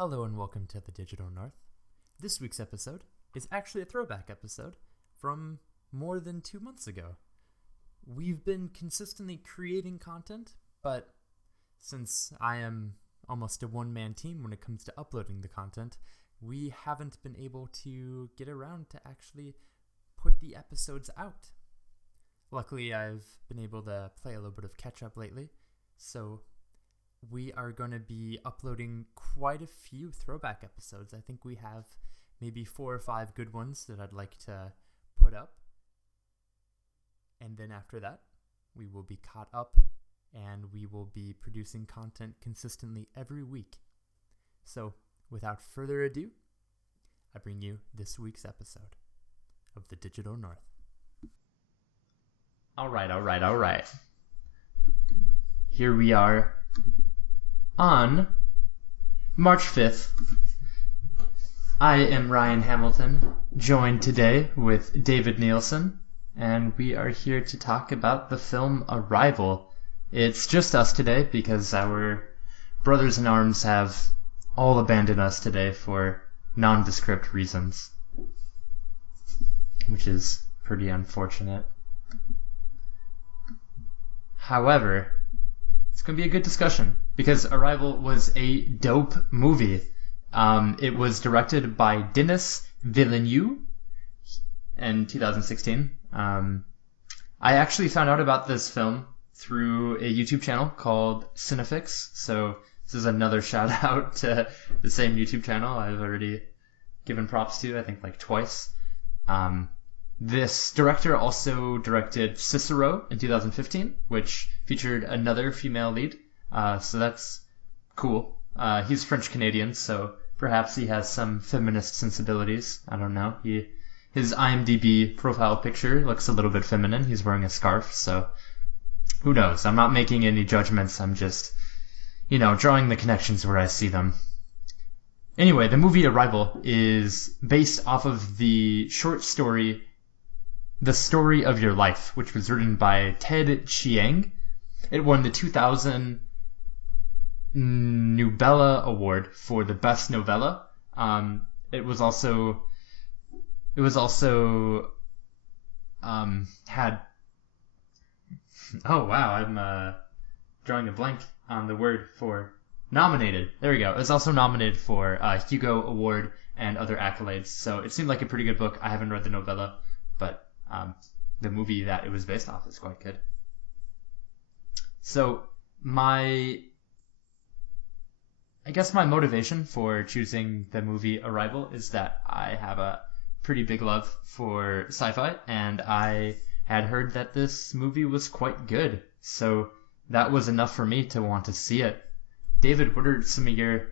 Hello and welcome to the Digital North. This week's episode is actually a throwback episode from more than 2 months ago. We've been consistently creating content, but since I am almost a one-man team when it comes to uploading the content, we haven't been able to get around to actually put the episodes out. Luckily, I've been able to play a little bit of catch-up lately, so we are going to be uploading quite a few throwback episodes. I think we have maybe 4 or 5 good ones that I'd like to put up. And then after that, we will be caught up and we will be producing content consistently every week. So, without further ado, I bring you this week's episode of the Digital North. All right. Here we are on March 5th. I am Ryan Hamilton, joined today with David Nielsen, and we are here to talk about the film Arrival. It's just us today because our brothers in arms have all abandoned us today for nondescript reasons, which is pretty unfortunate. However, it's going to be a good discussion because Arrival was a dope movie. It was directed by Denis Villenueve in 2016. I actually found out about this film through a YouTube channel called Cinefix. So this is another shout out to the same YouTube channel I've already given props to, I think like twice. This director also directed Cicero in 2015, which featured another female lead. So that's cool. He's French-Canadian, so perhaps he has some feminist sensibilities. I don't know. His IMDb profile picture looks a little bit feminine. He's wearing a scarf, so who knows? I'm not making any judgments. I'm just, drawing the connections where I see them. Anyway, the movie Arrival is based off of the short story The Story of Your Life, which was written by Ted Chiang. It won the 2000 Nobel Award for the best novella. It was also had. Oh wow, I'm drawing a blank on the word for nominated. There we go. It was also nominated for Hugo Award and other accolades. So it seemed like a pretty good book. I haven't read the novella, but the movie that it was based off is quite good. So I guess my motivation for choosing the movie Arrival is that I have a pretty big love for sci-fi, and I had heard that this movie was quite good. So that was enough for me to want to see it. David, what are some of your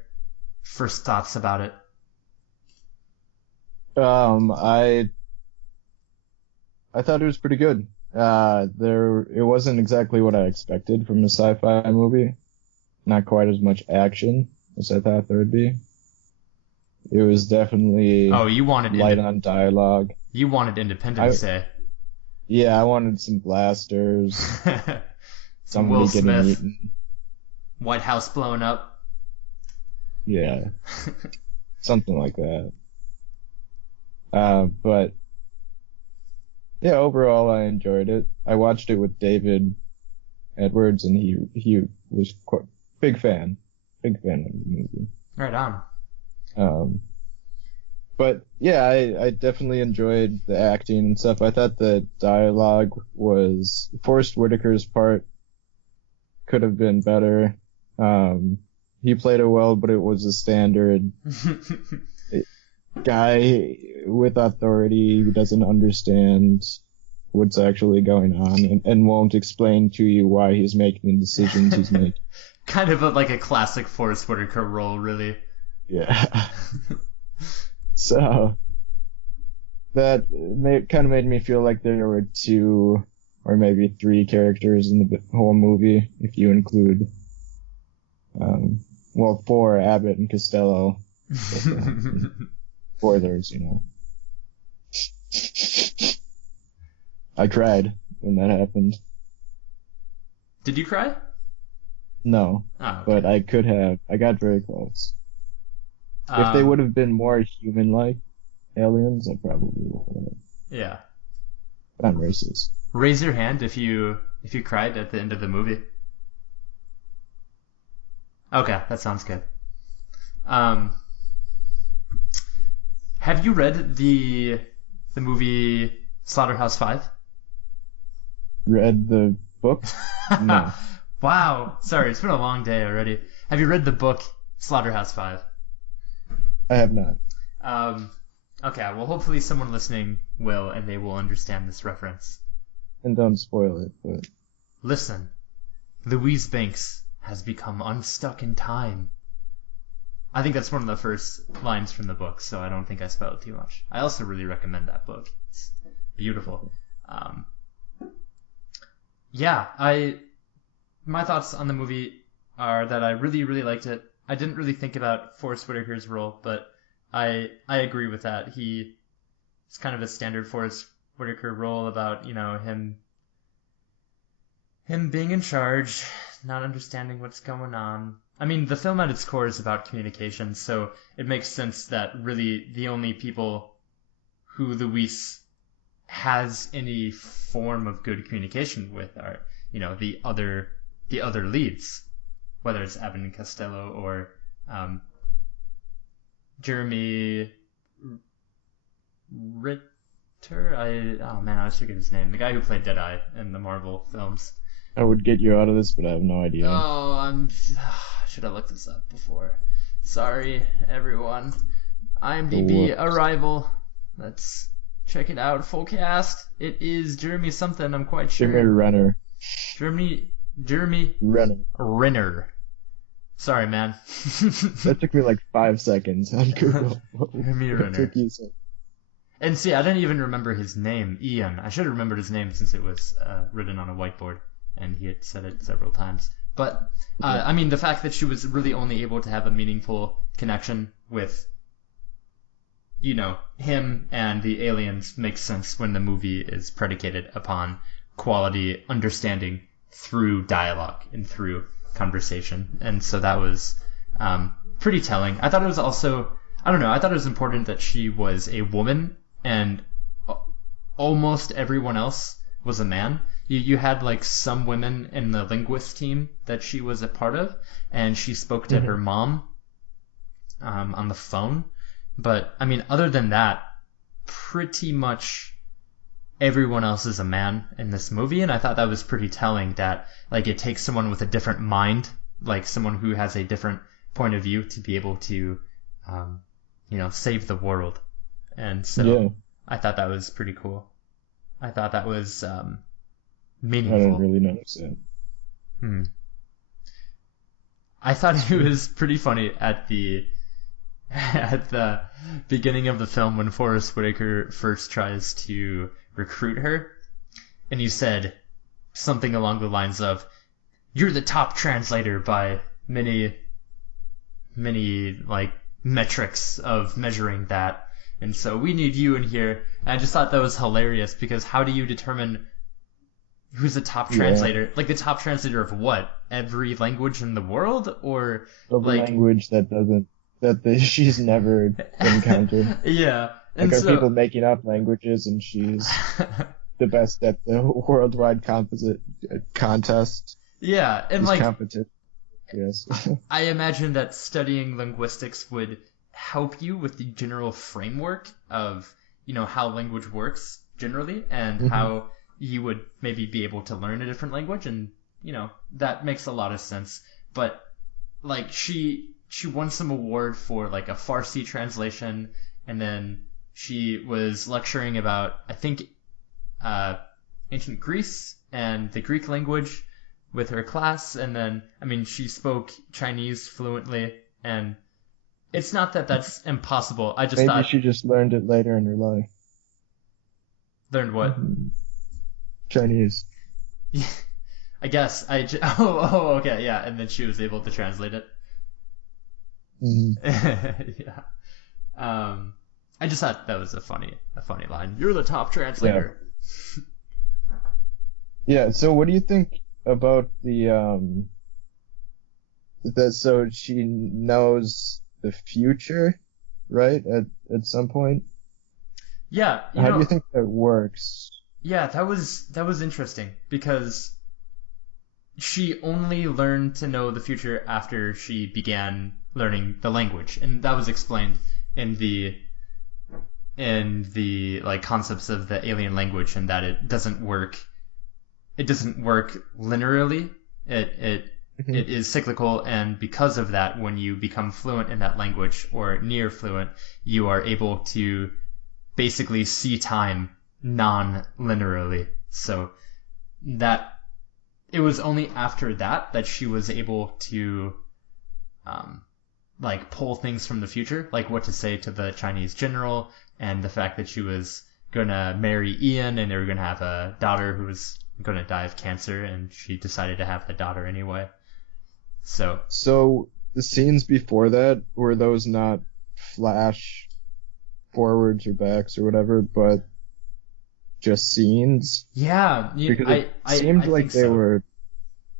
first thoughts about it? I thought it was pretty good. It wasn't exactly what I expected from a sci-fi movie. Not quite as much action as I thought there would be. It was definitely you wanted light on dialogue. You wanted Independence Day. Yeah, I wanted some blasters. Some Will getting Smith. Eaten. White House blowing up. Yeah. Something like that. But yeah, overall I enjoyed it. I watched it with David Edwards, and he was quite big fan of the movie. Right on. But yeah, I definitely enjoyed the acting and stuff. I thought the dialogue was Forrest Whitaker's part could have been better. He played it well, but it was a standard guy with authority who doesn't understand what's actually going on and won't explain to you why he's making the decisions he's making. Kind of like a classic Forrest Whitaker role, really. Yeah. So that kind of made me feel like there were 2 or maybe 3 characters in the whole movie, if you include 4, Abbott and Costello. Spoilers, I cried when that happened. Did you cry? No, Oh, okay. but I could have. I got very close. If they Um, would have been more human-like aliens, I probably would have. yeah. But I'm racist. Raise your hand if you cried at the end of the movie. Okay, that sounds good. Um, have you read the movie Slaughterhouse-Five? Read the book? No, Wow. Sorry, it's been a long day already. Have you read the book Slaughterhouse-Five? I have not. Um, okay, well, hopefully someone listening will, and they will understand this reference. And don't spoil it, but Listen, Louise Banks has become unstuck in time. I think that's one of the first lines from the book, so I don't think I spoiled too much. I also really recommend that book. It's beautiful. Um, yeah, my thoughts on the movie are that I really, really liked it. I didn't really think about Forrest Whitaker's role, but I agree with that. It's kind of a standard Forrest Whitaker role about, him being in charge, not understanding what's going on. I mean, the film at its core is about communication, so it makes sense that really the only people who Luis has any form of good communication with are, the other leads, whether it's Abbott and Costello or Jeremy Ritter. I always forget his name. The guy who played Deadeye in the Marvel films. I would get you out of this, but I have no idea. Oh, should have looked this up before. Sorry, everyone. IMDb Arrival. Let's check it out. Full cast. It is Jeremy something. I'm quite sure. Jeremy Renner. Jeremy Renner. Sorry, man. That took me like 5 seconds on Google. Jeremy Renner. And see, I didn't even remember his name, Ian. I should have remembered his name since it was written on a whiteboard, and he had said it several times. But, I mean, the fact that she was really only able to have a meaningful connection with, him and the aliens makes sense when the movie is predicated upon quality understanding through dialogue and through conversation. And so that was pretty telling. I thought it was also, I don't know, I thought it was important that she was a woman and almost everyone else was a man. You had like some women in the linguist team that she was a part of, and she spoke to her mom on the phone. But I mean, other than that, pretty much everyone else is a man in this movie, and I thought that was pretty telling that like it takes someone with a different mind, like someone who has a different point of view to be able to, save the world. And so I thought that was pretty cool. I thought that was meaningful. I didn't really notice it. I thought it was pretty funny at the beginning of the film when Forrest Whitaker first tries to recruit her, and you said something along the lines of, "You're the top translator by many like metrics of measuring that, and so we need you in here." And I just thought that was hilarious, because how do you determine who's the top translator? Yeah. Like the top translator of what? Every language in the world, or of like language she's never encountered? Yeah. Like, are people making up languages and she's the best at the worldwide composite contest? Yeah, and like competent. Yes. I imagine that studying linguistics would help you with the general framework of, how language works generally, and how you would maybe be able to learn a different language, and, that makes a lot of sense. But like she won some award for like a Farsi translation, and then she was lecturing about, I think, ancient Greece and the Greek language with her class, and then, I mean, she spoke Chinese fluently, and it's not that that's impossible. I just Maybe she just learned it later in her life. Learned what? Chinese. I guess. Okay, yeah, and then she was able to translate it. Yeah. I just thought that was a funny line. You're the top translator. Yeah. So what do you think about so she knows the future, right? At some point. Yeah, How do you think that works? yeah, that was interesting because she only learned to know the future after she began learning the language, and that was explained in the like concepts of the alien language, and that it doesn't work linearly. It is cyclical, and because of that, when you become fluent in that language or near fluent, you are able to basically see time non-linearly. So that it was only after that she was able to um, like pull things from the future, like what to say to the Chinese general, and the fact that she was gonna marry Ian, and they were gonna have a daughter who was gonna die of cancer, and she decided to have the daughter anyway. So So the scenes before that, were those not flash forwards or backs or whatever, but just scenes? yeah, Because it I seemed like think they so. were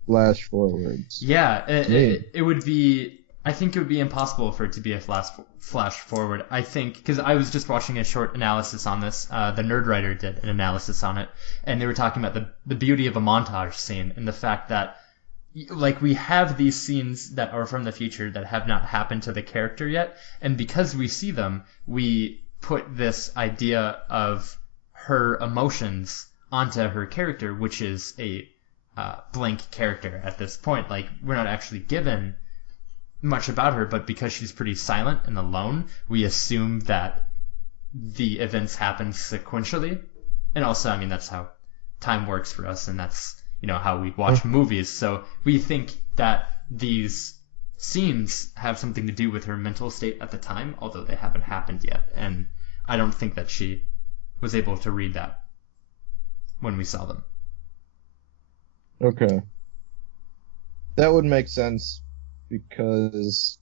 flash forwards Yeah, to me. it would be. I think it would be impossible for it to be a flash forward. I think because I was just watching a short analysis on this. The Nerd Writer did an analysis on it, and they were talking about the beauty of a montage scene and the fact that like we have these scenes that are from the future that have not happened to the character yet, and because we see them, we put this idea of her emotions onto her character, which is a blank character at this point. Like we're not actually given much about her, but because she's pretty silent and alone, we assume that the events happen sequentially. And also, I mean, that's how time works for us, and that's how we watch movies. So we think that these scenes have something to do with her mental state at the time, although they haven't happened yet. And I don't think that she was able to read that when we saw them. Okay. That would make sense because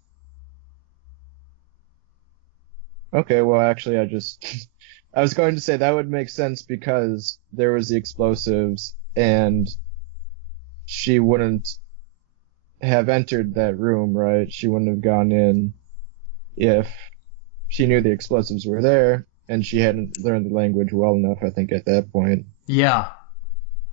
okay, well actually I was going to say that would make sense because there was the explosives and she wouldn't have entered that room, right? She wouldn't have gone in if she knew the explosives were there and she hadn't learned the language well enough, I think, at that point. Yeah.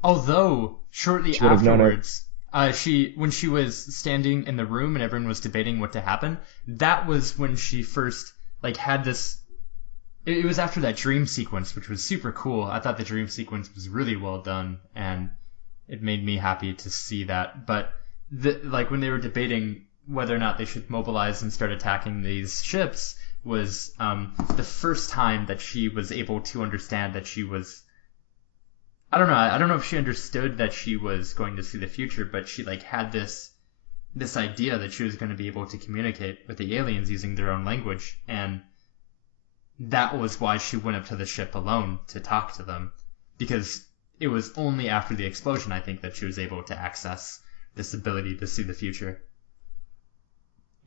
Although shortly She would have known it. afterwards, when she was standing in the room and everyone was debating what to happen, that was when she first like had this. It was after that dream sequence, which was super cool. I thought the dream sequence was really well done, and it made me happy to see that. But like when they were debating whether or not they should mobilize and start attacking these ships, was the first time that she was able to understand that she was. I don't know. I don't know if she understood that she was going to see the future, but she like had this idea that she was going to be able to communicate with the aliens using their own language, and that was why she went up to the ship alone to talk to them, because it was only after the explosion, I think, that she was able to access this ability to see the future.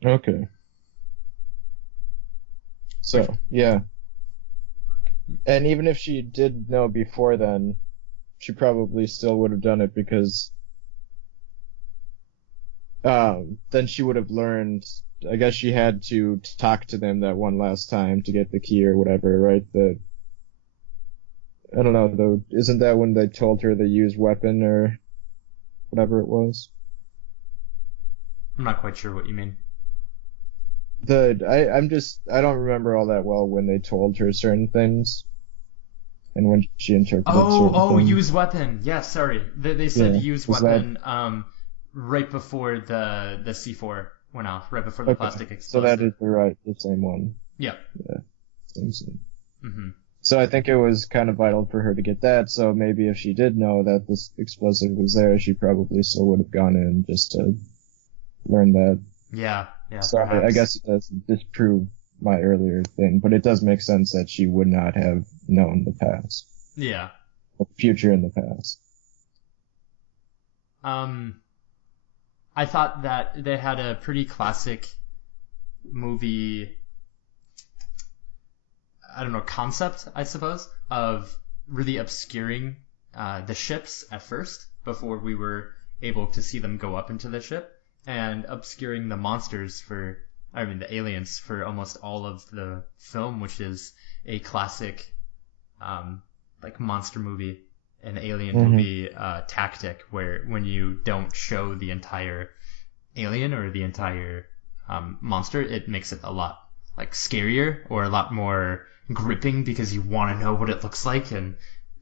Okay. So, yeah. And even if she did know before then, she probably still would have done it because then she would have learned. I guess she had to talk to them that one last time to get the key or whatever, right? I don't know though. Isn't that when they told her to use weapon or whatever it was? I'm not quite sure what you mean. I don't remember all that well when they told her certain things and when she interpreted certain things. Use weapon. Yeah, sorry. They said Yeah. use Was that weapon right before the C4 went off, right before the okay? plastic So that exploded. is the same one. Yeah. Yeah, same. Mm-hmm. So I think it was kind of vital for her to get that. So maybe if she did know that this explosive was there, she probably still would have gone in just to learn that. Yeah, So I perhaps. guess it doesn't disprove my earlier thing, but it does make sense that she would not have known the past, Yeah. the future in the past. I thought that they had a pretty classic movie, I don't know, concept, I suppose, of really obscuring the ships at first before we were able to see them go up into the ship, and obscuring the monsters for the aliens for almost all of the film, which is a classic, like monster movie, an alien movie tactic, where when you don't show the entire alien or the entire monster, it makes it a lot like scarier or a lot more gripping because you want to know what it looks like and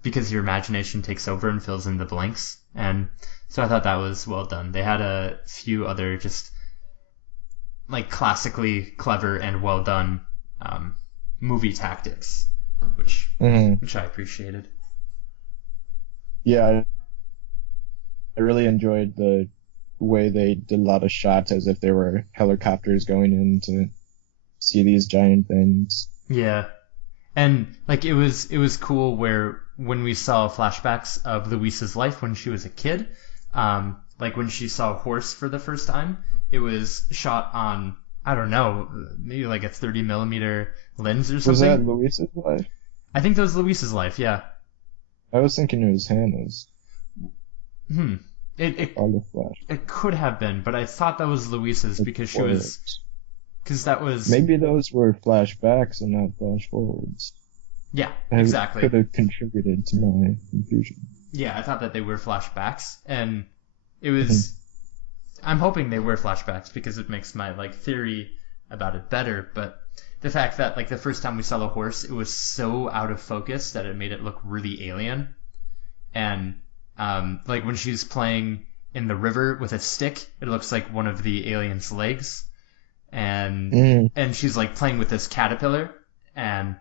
because your imagination takes over and fills in the blanks. And so I thought that was well done. They had a few other just like classically clever and well done movie tactics, which I appreciated. Yeah, I really enjoyed the way they did a lot of shots as if there were helicopters going in to see these giant things. Yeah. And like it was cool where when we saw flashbacks of Luisa's life when she was a kid, like when she saw a horse for the first time, it was shot on, I don't know, maybe like a 30 millimeter lens or something. Was that Luisa's life? I think that was Luisa's life, yeah. I was thinking it was Hannah's. It could have been, but I thought that was Luisa's because she was, because that was maybe those were flashbacks and not flash forwards. Yeah, exactly. Could have contributed to my confusion. Yeah, I thought that they were flashbacks, and it was. I'm hoping they were flashbacks because it makes my like theory about it better. But the fact that like the first time we saw the horse, it was so out of focus that it made it look really alien, and like when she's playing in the river with a stick, it looks like one of the alien's legs, and she's like playing with this caterpillar, and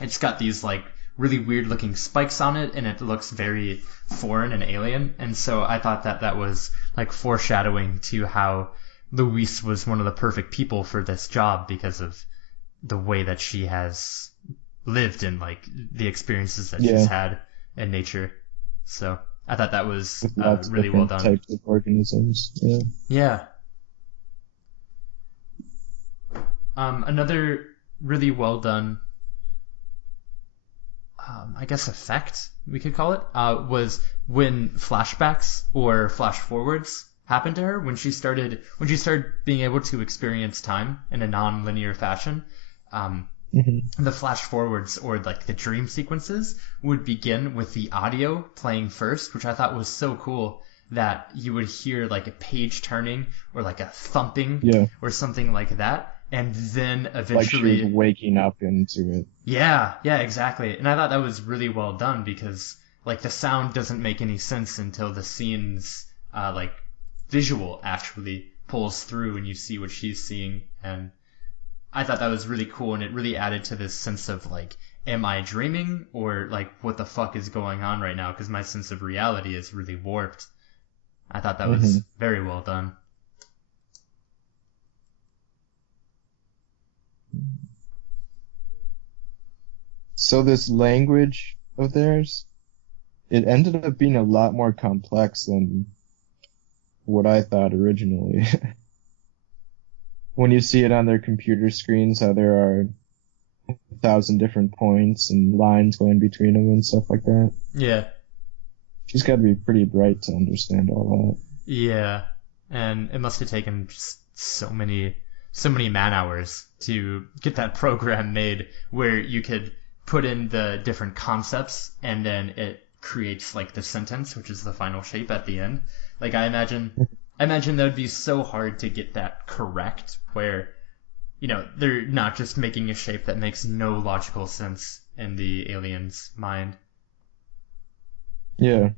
it's got these like really weird looking spikes on it, and it looks very foreign and alien. And so I thought that that was like foreshadowing to how Louise was one of the perfect people for this job because of the way that she has lived and like the experiences that she's had in nature. So I thought that was really well done. Types of organisms. Yeah. Another really well done, I guess effect we could call it, was when flashbacks or flash forwards happened to her when she started being able to experience time in a non-linear fashion. The flash forwards or like the dream sequences would begin with the audio playing first, which I thought was so cool that you would hear like a page turning or like a thumping or something like that. And then eventually, like she was waking up into it. Yeah, exactly. And I thought that was really well done because like the sound doesn't make any sense until the scene's like visual actually pulls through and you see what she's seeing. And I thought that was really cool, and it really added to this sense of like, am I dreaming or like what the fuck is going on right now? Because my sense of reality is really warped. I thought that was very well done. So this language of theirs, it ended up being a lot more complex than what I thought originally. When you see it on their computer screens, how there are 1,000 different points and lines going between them and stuff like that. Yeah. She's got to be pretty bright to understand all that. Yeah, and it must have taken just so many man hours to get that program made where you could put in the different concepts and then it creates like the sentence, which is the final shape at the end. Like I imagine that would be so hard to get that correct where, you know, they're not just making a shape that makes no logical sense in the alien's mind. Yeah.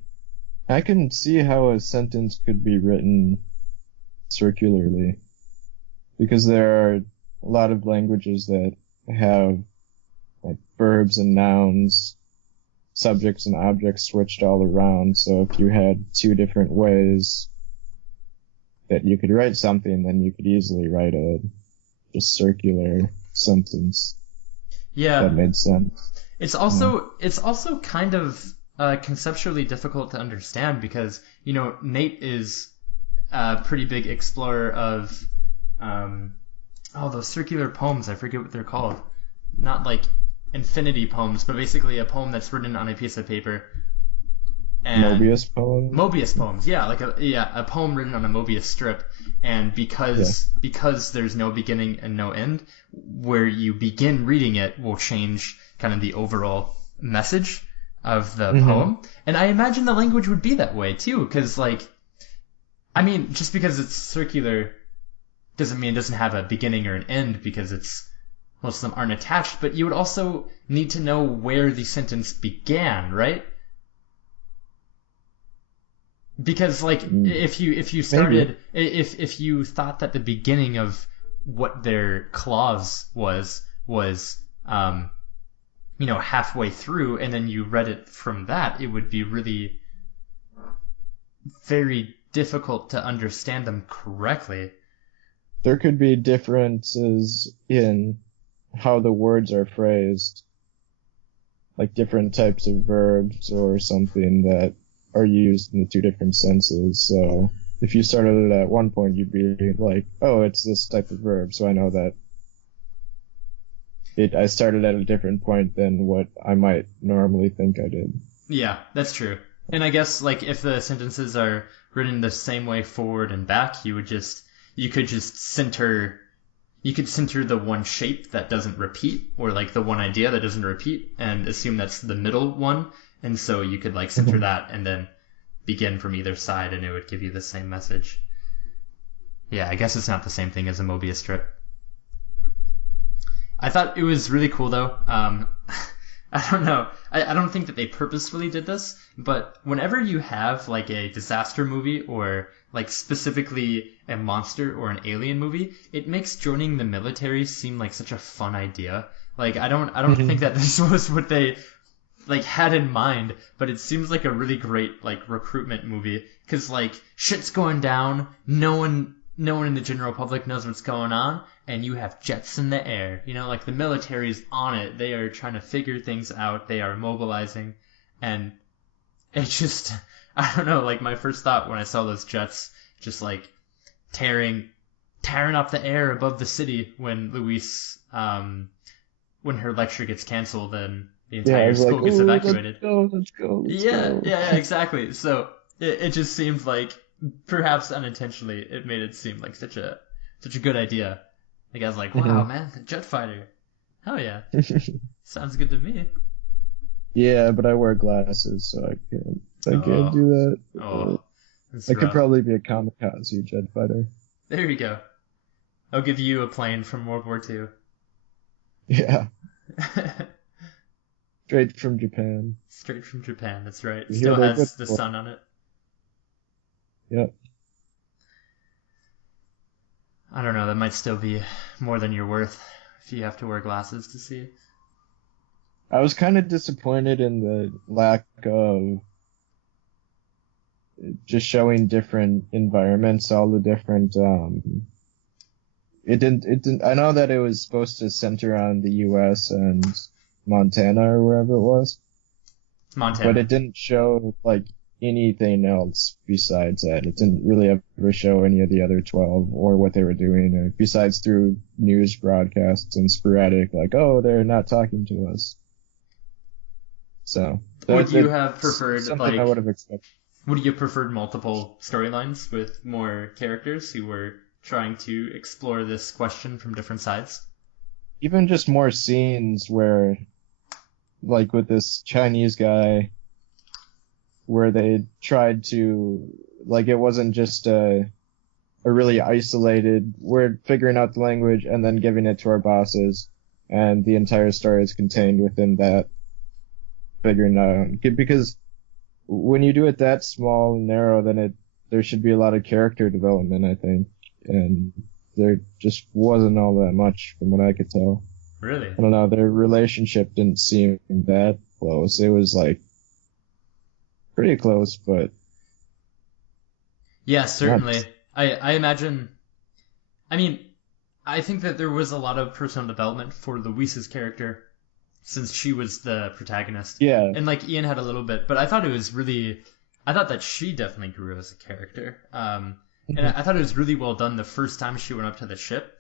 I can see how a sentence could be written circularly because there are a lot of languages that have like verbs and nouns, subjects and objects switched all around. So if you had two different ways that you could write something, then you could easily write a just circular sentence. Yeah. That made sense. It's also kind of conceptually difficult to understand because, you know, Nate is a pretty big explorer of those circular poems. I forget what they're called. Not like infinity poems, but basically a poem that's written on a piece of paper And Mobius poem. Mobius poems, yeah, like a poem written on a Mobius strip, and Yeah. because there's no beginning and no end, where you begin reading it will change kind of the overall message of the Hmm. poem. And I imagine the language would be that way too, because like, I mean, just because it's circular doesn't mean it doesn't have a beginning or an end, because it's most of them aren't attached. But you would also need to know where the sentence began, right? Because like if you Maybe. started if you thought that the beginning of what their clause was halfway through, and then you read it from that, it would be really very difficult to understand them correctly. There could be differences in how the words are phrased, like different types of verbs or something that are used in the two different senses. So if you started it at one point, you'd be like, oh, it's this type of verb, so I know that I started at a different point than what I might normally think I did. Yeah, that's true. And I guess like if the sentences are written the same way forward and back, you could just center the one shape that doesn't repeat, or like the one idea that doesn't repeat, and assume that's the middle one. And so you could like center that and then begin from either side, and it would give you the same message. Yeah, I guess it's not the same thing as a Mobius strip. I thought it was really cool though. I don't know. I don't think that they purposefully did this, but whenever you have like a disaster movie, or like specifically a monster or an alien movie, it makes joining the military seem like such a fun idea. Like I don't think that this was what they like had in mind, but it seems like a really great like recruitment movie, because like shit's going down, no one in the general public knows what's going on, and you have jets in the air. Like the military's on it. They are trying to figure things out. They are mobilizing, and it just I don't know. Like my first thought when I saw those jets just like tearing tearing up the air above the city when Luis when her lecture gets canceled and the Yeah, I entire was like, school oh, gets let's evacuated. go, let's go, let's Yeah, go. yeah, yeah, exactly. So it just seemed like, perhaps unintentionally, it made it seem like such a good idea. Like I was like, wow, man, a jet fighter. Hell yeah, sounds good to me. Yeah, but I wear glasses, so I can't Oh, do that. oh, that's I could rough. probably be a kamikaze jet fighter. There you go. I'll give you a plane from World War II. Yeah, straight from Japan. Straight from Japan. That's right. You hear Still they're good has the for. sun on it. Yeah, I don't know. That might still be more than you're worth if you have to wear glasses to see. I was kind of disappointed in the lack of just showing different environments, all the different. It didn't. I know that it was supposed to center on the U.S. and Montana or wherever it was, but Montana. it didn't show like anything else besides that. It didn't really ever show any of the other 12 or what they were doing, or besides through news broadcasts and sporadic, like, oh, they're not talking to us. So Would you have that's preferred something I would have expected. would you have preferred multiple storylines with more characters who were trying to explore this question from different sides? Even just more scenes where, like with this Chinese guy, where they tried to, like, it wasn't just a really isolated, we're figuring out the language and then giving it to our bosses, and the entire story is contained within that figuring out. Because when you do it that small and narrow, then there should be a lot of character development, I think, and there just wasn't all that much from what I could tell. Really? I don't know, their relationship didn't seem that close. It was like pretty close, but Yeah, not. certainly. I imagine. I mean, I think that there was a lot of personal development for Louise's character, since she was the protagonist. Yeah. And like Ian had a little bit, but I thought it was really, I thought that she definitely grew as a character. And I thought it was really well done the first time she went up to the ship.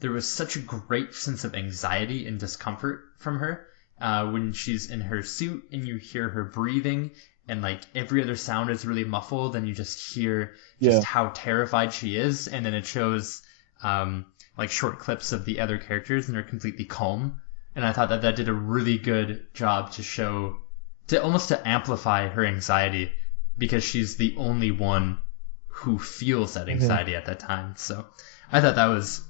There was such a great sense of anxiety and discomfort from her when she's in her suit and you hear her breathing, and like every other sound is really muffled, and you just hear just Yeah. how terrified she is, and then it shows like short clips of the other characters, and they're completely calm. And I thought that that did a really good job to show, to almost to amplify her anxiety, because she's the only one who feels that Hmm. anxiety at that time. So I thought that was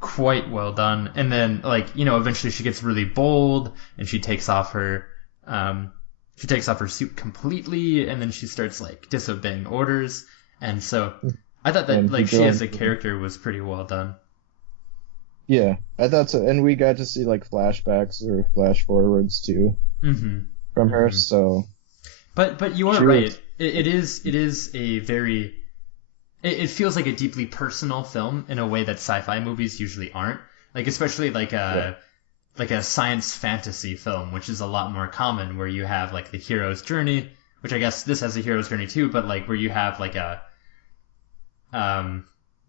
quite well done. And then, like, you know, eventually she gets really bold, and um she takes off her suit completely, and then she starts like disobeying orders. And so I thought that And he like she as joins. a character was pretty well done. Yeah, I thought so. And we got to see like flashbacks or flash forwards too Mm-hmm. from her. Mm-hmm. So But you are she right. was. It is a very, it feels like a deeply personal film in a way that sci-fi movies usually aren't. Like, especially Yeah. like a science fantasy film, which is a lot more common, where you have like the hero's journey, which I guess this has a hero's journey too, but like where you have like a um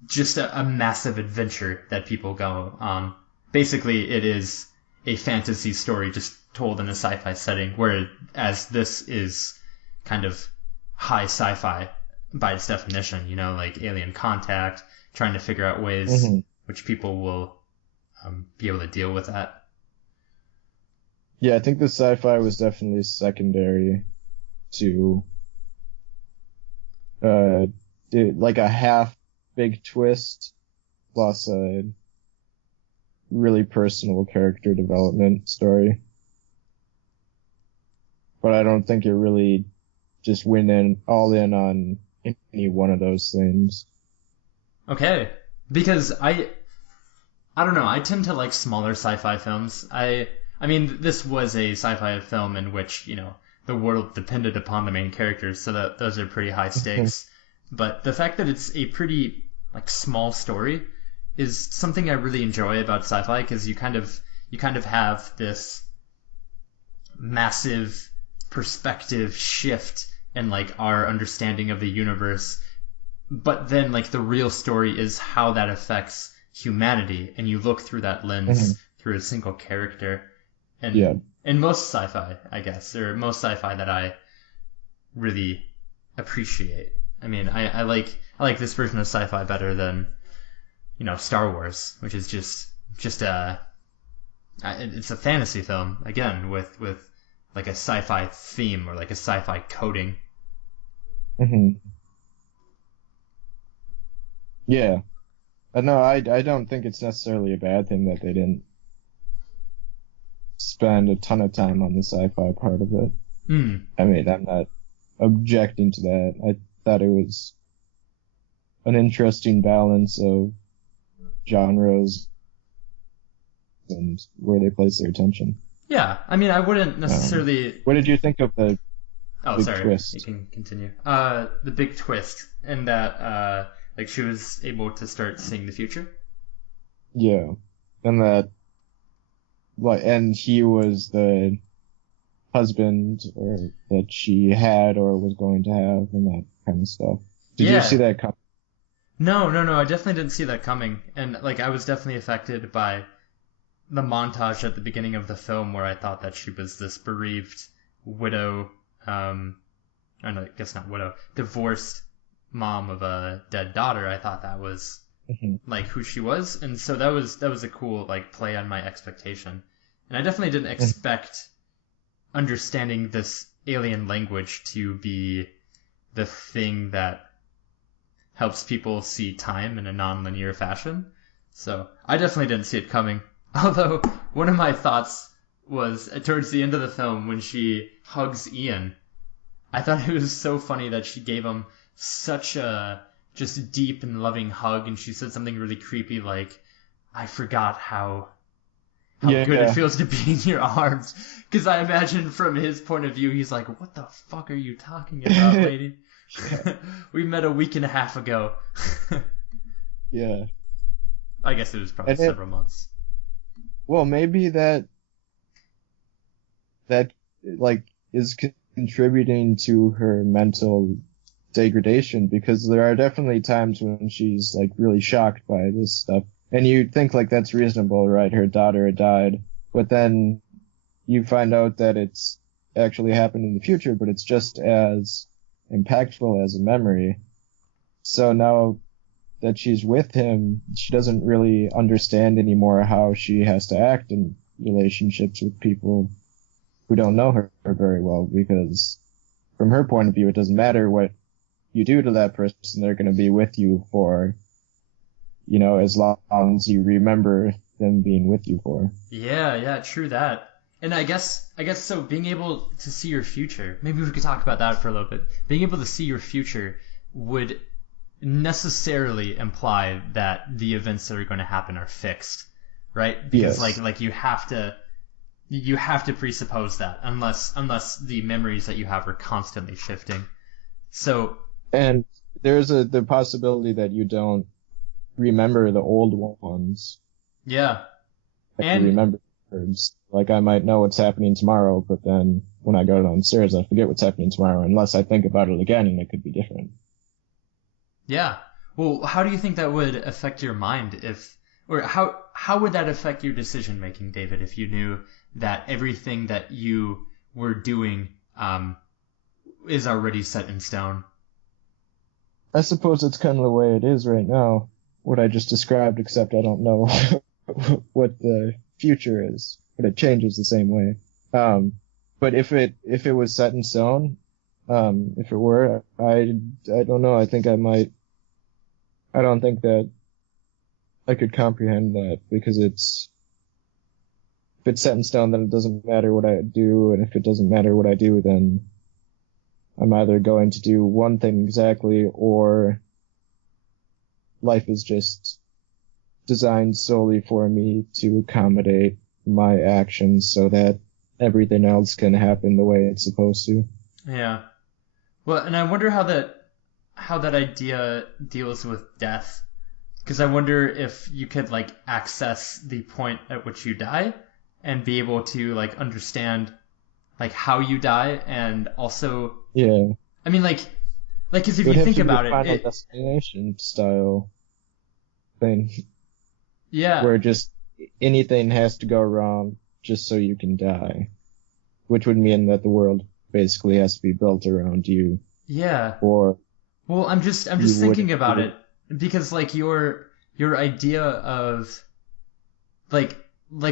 just a massive adventure that people go on. Basically, it is a fantasy story just told in a sci-fi setting, whereas this is kind of high sci-fi by its definition, you know, like alien contact, trying to figure out ways Hmm. which people will be able to deal with that. Yeah, I think the sci-fi was definitely secondary to uh like a half big twist plus a really personal character development story. But I don't think it really just went in all in on any one of those things. Okay, because I don't know. I tend to like smaller sci-fi films. I mean, this was a sci-fi film in which, you know, the world depended upon the main characters, so that those are pretty high stakes. But the fact that it's a pretty like small story is something I really enjoy about sci-fi, because you kind of have this massive perspective shift in like our understanding of the universe, but then like the real story is how that affects humanity, and you look through that Hmm. lens through a single character. And Yeah. in most sci-fi, I guess, or most sci-fi that I really appreciate. I mean, I like this version of sci-fi better than, you know, Star Wars, which is just a it's a fantasy film again with like a sci-fi theme or like a sci-fi coding. Hmm. Yeah. No, I don't think it's necessarily a bad thing that they didn't spend a ton of time on the sci-fi part of it. Mm. I mean, I'm not objecting to that. I thought it was an interesting balance of genres and where they place their attention. Yeah, I mean, I wouldn't necessarily. What did you think of the Oh, big sorry. You twist? can continue. The big twist, and that like she was able to start seeing the future. Yeah, and that, like, and he was the husband or that she had or was going to have, and that kind of stuff. Did you see Yeah. that come? No. I definitely didn't see that coming, and like I was definitely affected by the montage at the beginning of the film where I thought that she was this bereaved widow. I know, I guess not widow, divorced mom of a dead daughter. I thought that was Mhm. like who she was, and so that was a cool like play on my expectation. And I definitely didn't expect understanding this alien language to be the thing that helps people see time in a non-linear fashion. So I definitely didn't see it coming. Although one of my thoughts was towards the end of the film when she hugs Ian. I thought it was so funny that she gave him such a just deep and loving hug, and she said something really creepy like, "I forgot how good it Yeah, feels to be in your arms." Because I imagine from his point of view, he's like, "What the fuck are you talking about, lady? yeah, We met a week and a half ago." yeah. I guess it was probably And it, several months. well, maybe that like is contributing to her mental degradation because there are definitely times when she's like really shocked by this stuff. And you think like that's reasonable, right? Her daughter had died, but then you find out that it's actually happened in the future, but it's just as impactful as a memory. So now that she's with him, she doesn't really understand anymore how she has to act in relationships with people who don't know her very well, because from her point of view, it doesn't matter what you do to that person, they're going to be with you for, as long as you remember them being with you for. Yeah, true that. And I guess so being able to see your future, maybe we could talk about that for a little bit. Being able to see your future would necessarily imply that the events that are going to happen are fixed, right? Because Yes. like you have to presuppose that unless the memories that you have are constantly shifting. So And there's the possibility that you don't remember the old ones. yeah. Like you And remember words. Like I might know what's happening tomorrow, but then when I go downstairs, I forget what's happening tomorrow unless I think about it again, and it could be different. yeah. Well, how do you think that would affect your mind or how would that affect your decision making, David, if you knew that everything that you were doing is already set in stone? I suppose it's kind of the way it is right now, what I just described, except I don't know what the future is, but it changes the same way. But if it was set in stone, if it were, I don't know. I think I might. I don't think that I could comprehend that, because if it's set in stone, then it doesn't matter what I do, and if it doesn't matter what I do, then I'm either going to do one thing exactly, or life is just designed solely for me to accommodate my actions so that everything else can happen the way it's supposed to. Yeah. Well, and I wonder how that idea deals with death. Because I wonder if you could like access the point at which you die and be able to like understand like how you die, and also Yeah. I mean like because It if would you have think to be about a it, Final Destination style thing, yeah, where just anything has to go wrong just so you can die, which would mean that the world basically has to be built around you, yeah. or Well, I'm just you thinking wouldn't about be. it because like your idea of like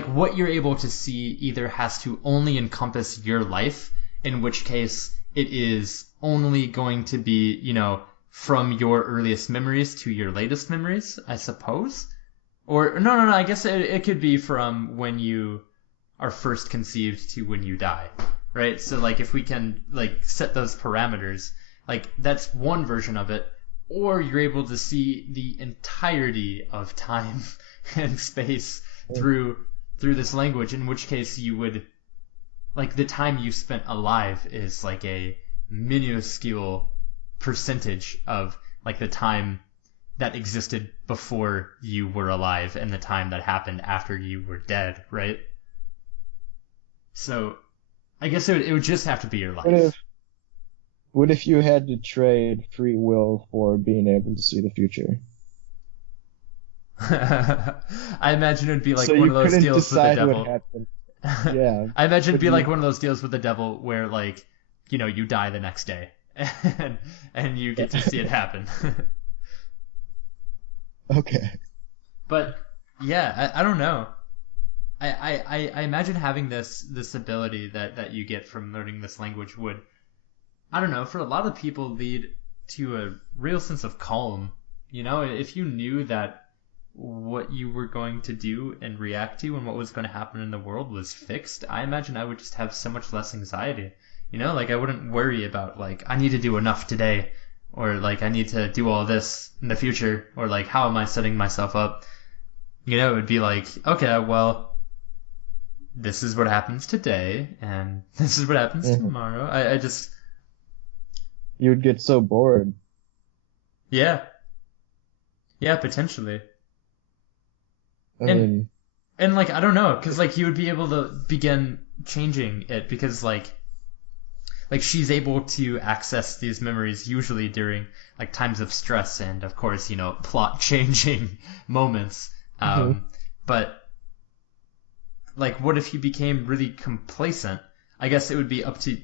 what you're able to see either has to only encompass your life, in which case it is only going to be, from your earliest memories to your latest memories, I suppose. Or no, I guess it could be from when you are first conceived to when you die, right? So like if we can like set those parameters, like that's one version of it. Or you're able to see the entirety of time and space through this language, in which case you would like the time you spent alive is like a minuscule percentage of like the time that existed before you were alive and the time that happened after you were dead, right? So I guess it would just have to be your What life. if what if you had to trade free will for being able to see the future? I imagine it'd be like So one you of those couldn't deals with the decide what devil. happened. Yeah, I imagine it'd but be like you one of those deals with the devil where like, you die the next day and you get to see it happen. okay. But yeah, I don't know. I imagine having this ability that you get from learning this language would, I don't know, for a lot of people lead to a real sense of calm. If you knew that what you were going to do and react to and what was going to happen in the world was fixed, I imagine I would just have so much less anxiety. Like I wouldn't worry about like I need to do enough today, or like I need to do all this in the future, or like how am I setting myself up? It would be like, okay, well, this is what happens today, and this is what happens Mhm. tomorrow. I just, You would get so bored. yeah, yeah, potentially. I And mean, and like I don't know, because like you would be able to begin changing it because like she's able to access these memories usually during like times of stress and of course plot changing moments. mhm. But like what if you became really complacent? I guess it would be up to.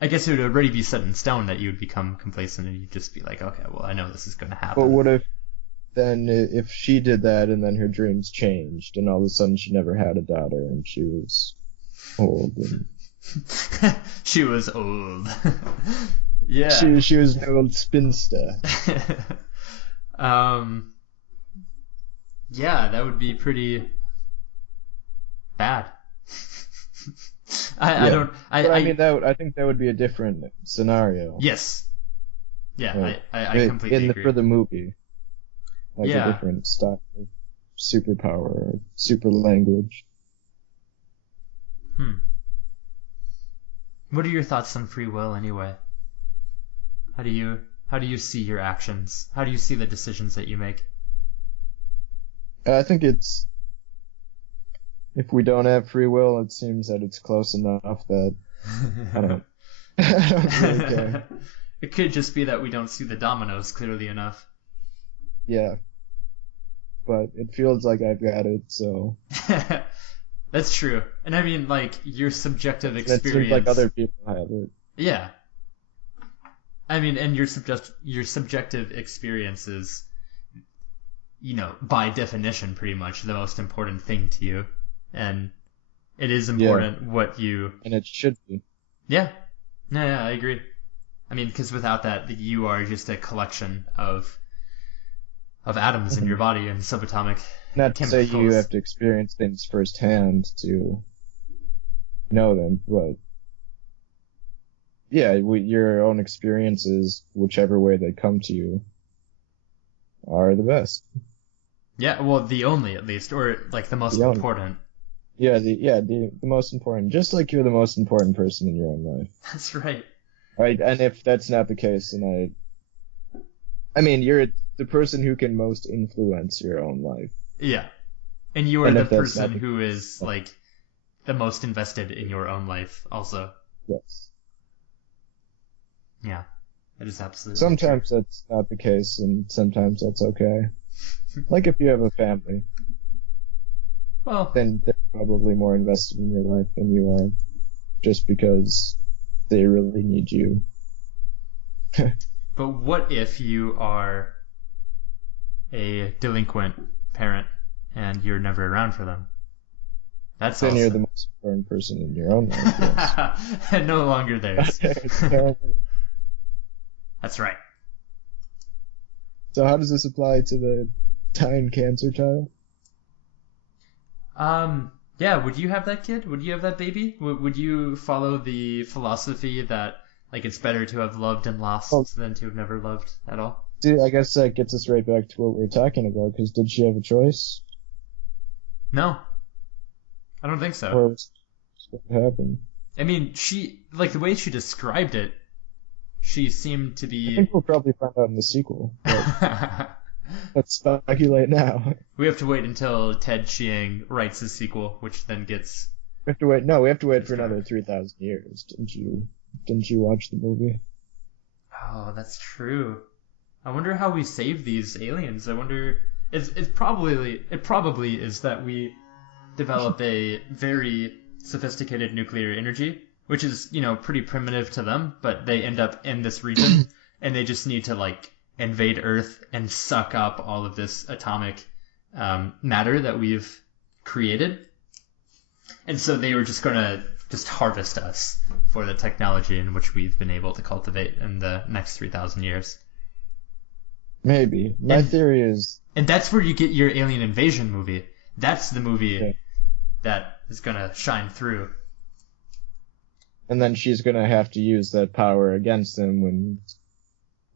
I guess it would already be set in stone that you would become complacent and you'd just be like, okay, well, I know this is going to happen. But what if then if she did that and then her dreams changed and all of a sudden she never had a daughter and she was old and she was old. Yeah. She was an old spinster. Yeah, that would be pretty bad. I think that would be a different scenario. Yes. Yeah, Like, I completely agree. For the movie. Like Yeah. a different style of superpower or super language. What are your thoughts on free will anyway? How do you see your actions? How do you see the decisions that you make? I think it's if we don't have free will, it seems that it's close enough that I don't really care. It could just be that we don't see the dominoes clearly enough. Yeah. But it feels like I've got it, so That's true. And I mean, like, your subjective experience. It seems like other people have it. Yeah. I mean, and your subjective experience is, you know, by definition, pretty much the most important thing to you. And it is important what you... And it should be. Yeah. Yeah, I agree. I mean, because without that, you are just a collection of atoms in your body and subatomic Not to say chemicals. you have to experience things firsthand to know them, but yeah, your own experiences, whichever way they come to you, are the best. Yeah, well, the only, at least, or like the most important. Yeah, the most important. Just like you're the most important person in your own life. That's right. Right, and if that's not the case, then I mean, you're the person who can most influence your own life. Yeah. And you are the person who is, like, the most invested in your own life, also. Yes. Yeah. That is absolutely Sometimes true. that's not the case, and sometimes that's okay. Like if you have a family. Well, then they're probably more invested in your life than you are, just because they really need you. but what if you are a delinquent parent and you're never around for them? That's then also... you're the most important person in your own life. Yes. And no longer theirs. That's right. So how does this apply to the dying cancer child? Yeah, would you have that kid? Would you have that baby? Would you follow the philosophy that, like, it's better to have loved and lost than to have never loved at all? See, I guess that gets us right back to what we were talking about, because did she have a choice? No. I don't think so. Or what happened? I mean, she, like, the way she described it, she seemed to be... I think we'll probably find out in the sequel. But let's speculate now. We have to wait until Ted Chiang writes his sequel, which then gets... We have to wait. No, we have to wait for another 3,000 years. Didn't you watch the movie? Oh, that's true. I wonder how we save these aliens. I wonder... It probably is that we develop a very sophisticated nuclear energy, which is, you know, pretty primitive to them, but they end up in this region, and they just need to, like, invade Earth and suck up all of this atomic matter that we've created. And so they were just going to just harvest us for the technology in which we've been able to cultivate in the next 3,000 years. Maybe. My theory is... And that's where you get your alien invasion movie. That's the movie that is going to shine through. And then she's going to have to use that power against them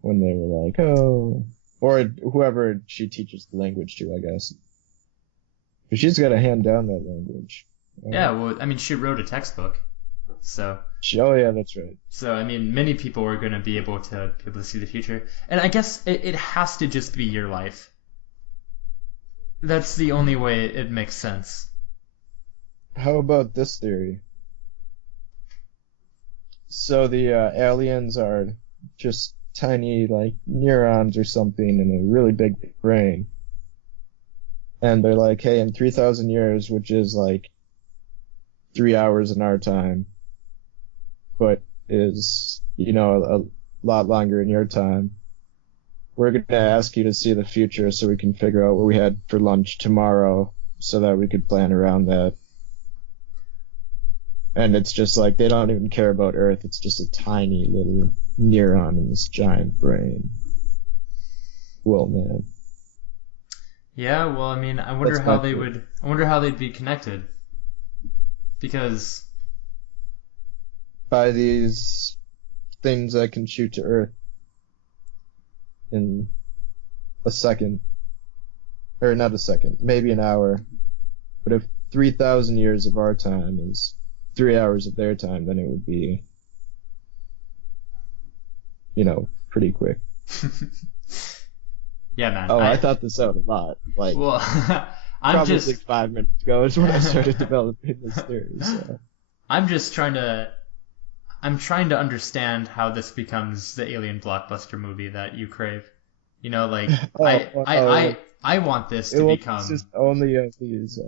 when they were like, oh... Or whoever she teaches the language to, I guess. But she's got to hand down that language. Yeah, well, I mean, she wrote a textbook. So... Oh, yeah, that's right. So, I mean, many people are going to be able to see the future. And I guess it has to just be your life. That's the only way it makes sense. How about this theory? So the aliens are just tiny, like, neurons or something in a really big brain. And they're like, hey, in 3,000 years, which is like 3 hours in our time, but is, a lot longer in your time. We're going to ask you to see the future so we can figure out what we had for lunch tomorrow so that we could plan around that. And it's just like they don't even care about Earth. It's just a tiny little neuron in this giant brain. Well, man. Yeah, well, I mean, I wonder That's how not they true. would. I wonder how they'd be connected because By these things that can shoot to Earth in a second. Or not a second, maybe an hour. But if 3,000 years of our time is 3 hours of their time, then it would be, pretty quick. yeah, man. Oh, I thought this out a lot. Like, well, I'm probably just 5 minutes ago is when I started developing this theory. So. I'm just trying to I'm trying to understand how this becomes the alien blockbuster movie that you crave. Like Oh, I want this it to will become consist only of these,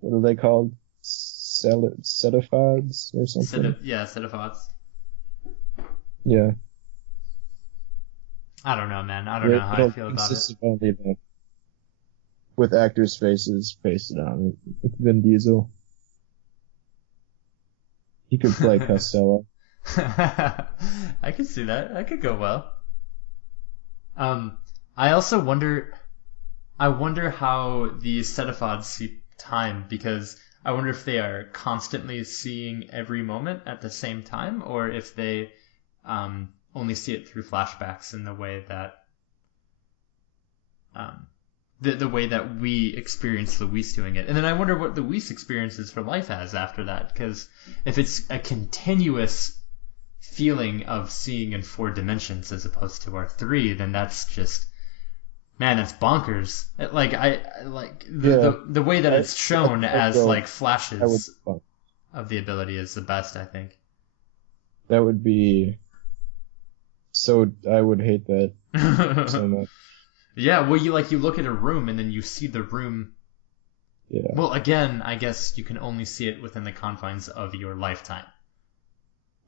what are they called? Cetophads or something? Cetaphos. Yeah. I don't know, man. I don't know how I It'll feel about it. consist of only that. With actors' faces pasted on it. Like Vin Diesel. He could play Costello. I could see that. That could go well. I also wonder. I wonder how the Cetophads see time because I wonder if they are constantly seeing every moment at the same time, or if they only see it through flashbacks in the way that the way that we experience Luis doing it. And then I wonder what Luis experiences for life as after that, because if it's a continuous feeling of seeing in 4 dimensions as opposed to our 3, then that's just man, that's bonkers. Like I like the way that it's shown as like flashes of the ability is the best, I think. That would be so. I would hate that so much. Yeah, well, you look at a room and then you see the room. Yeah. Well, again, I guess you can only see it within the confines of your lifetime.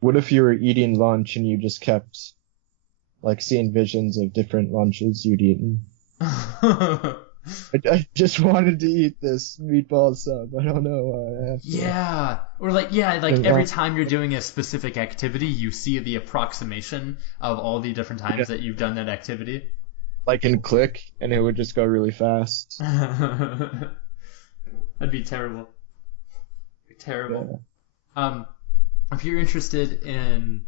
What if you were eating lunch and you just kept like seeing visions of different lunches you'd eaten? I just wanted to eat this meatball sub. I don't know. I have to. Yeah, or every time you're doing a specific activity, you see the approximation of all the different times that you've done that activity. Like in Click, and it would just go really fast. That'd be terrible. Terrible. Yeah. If you're interested in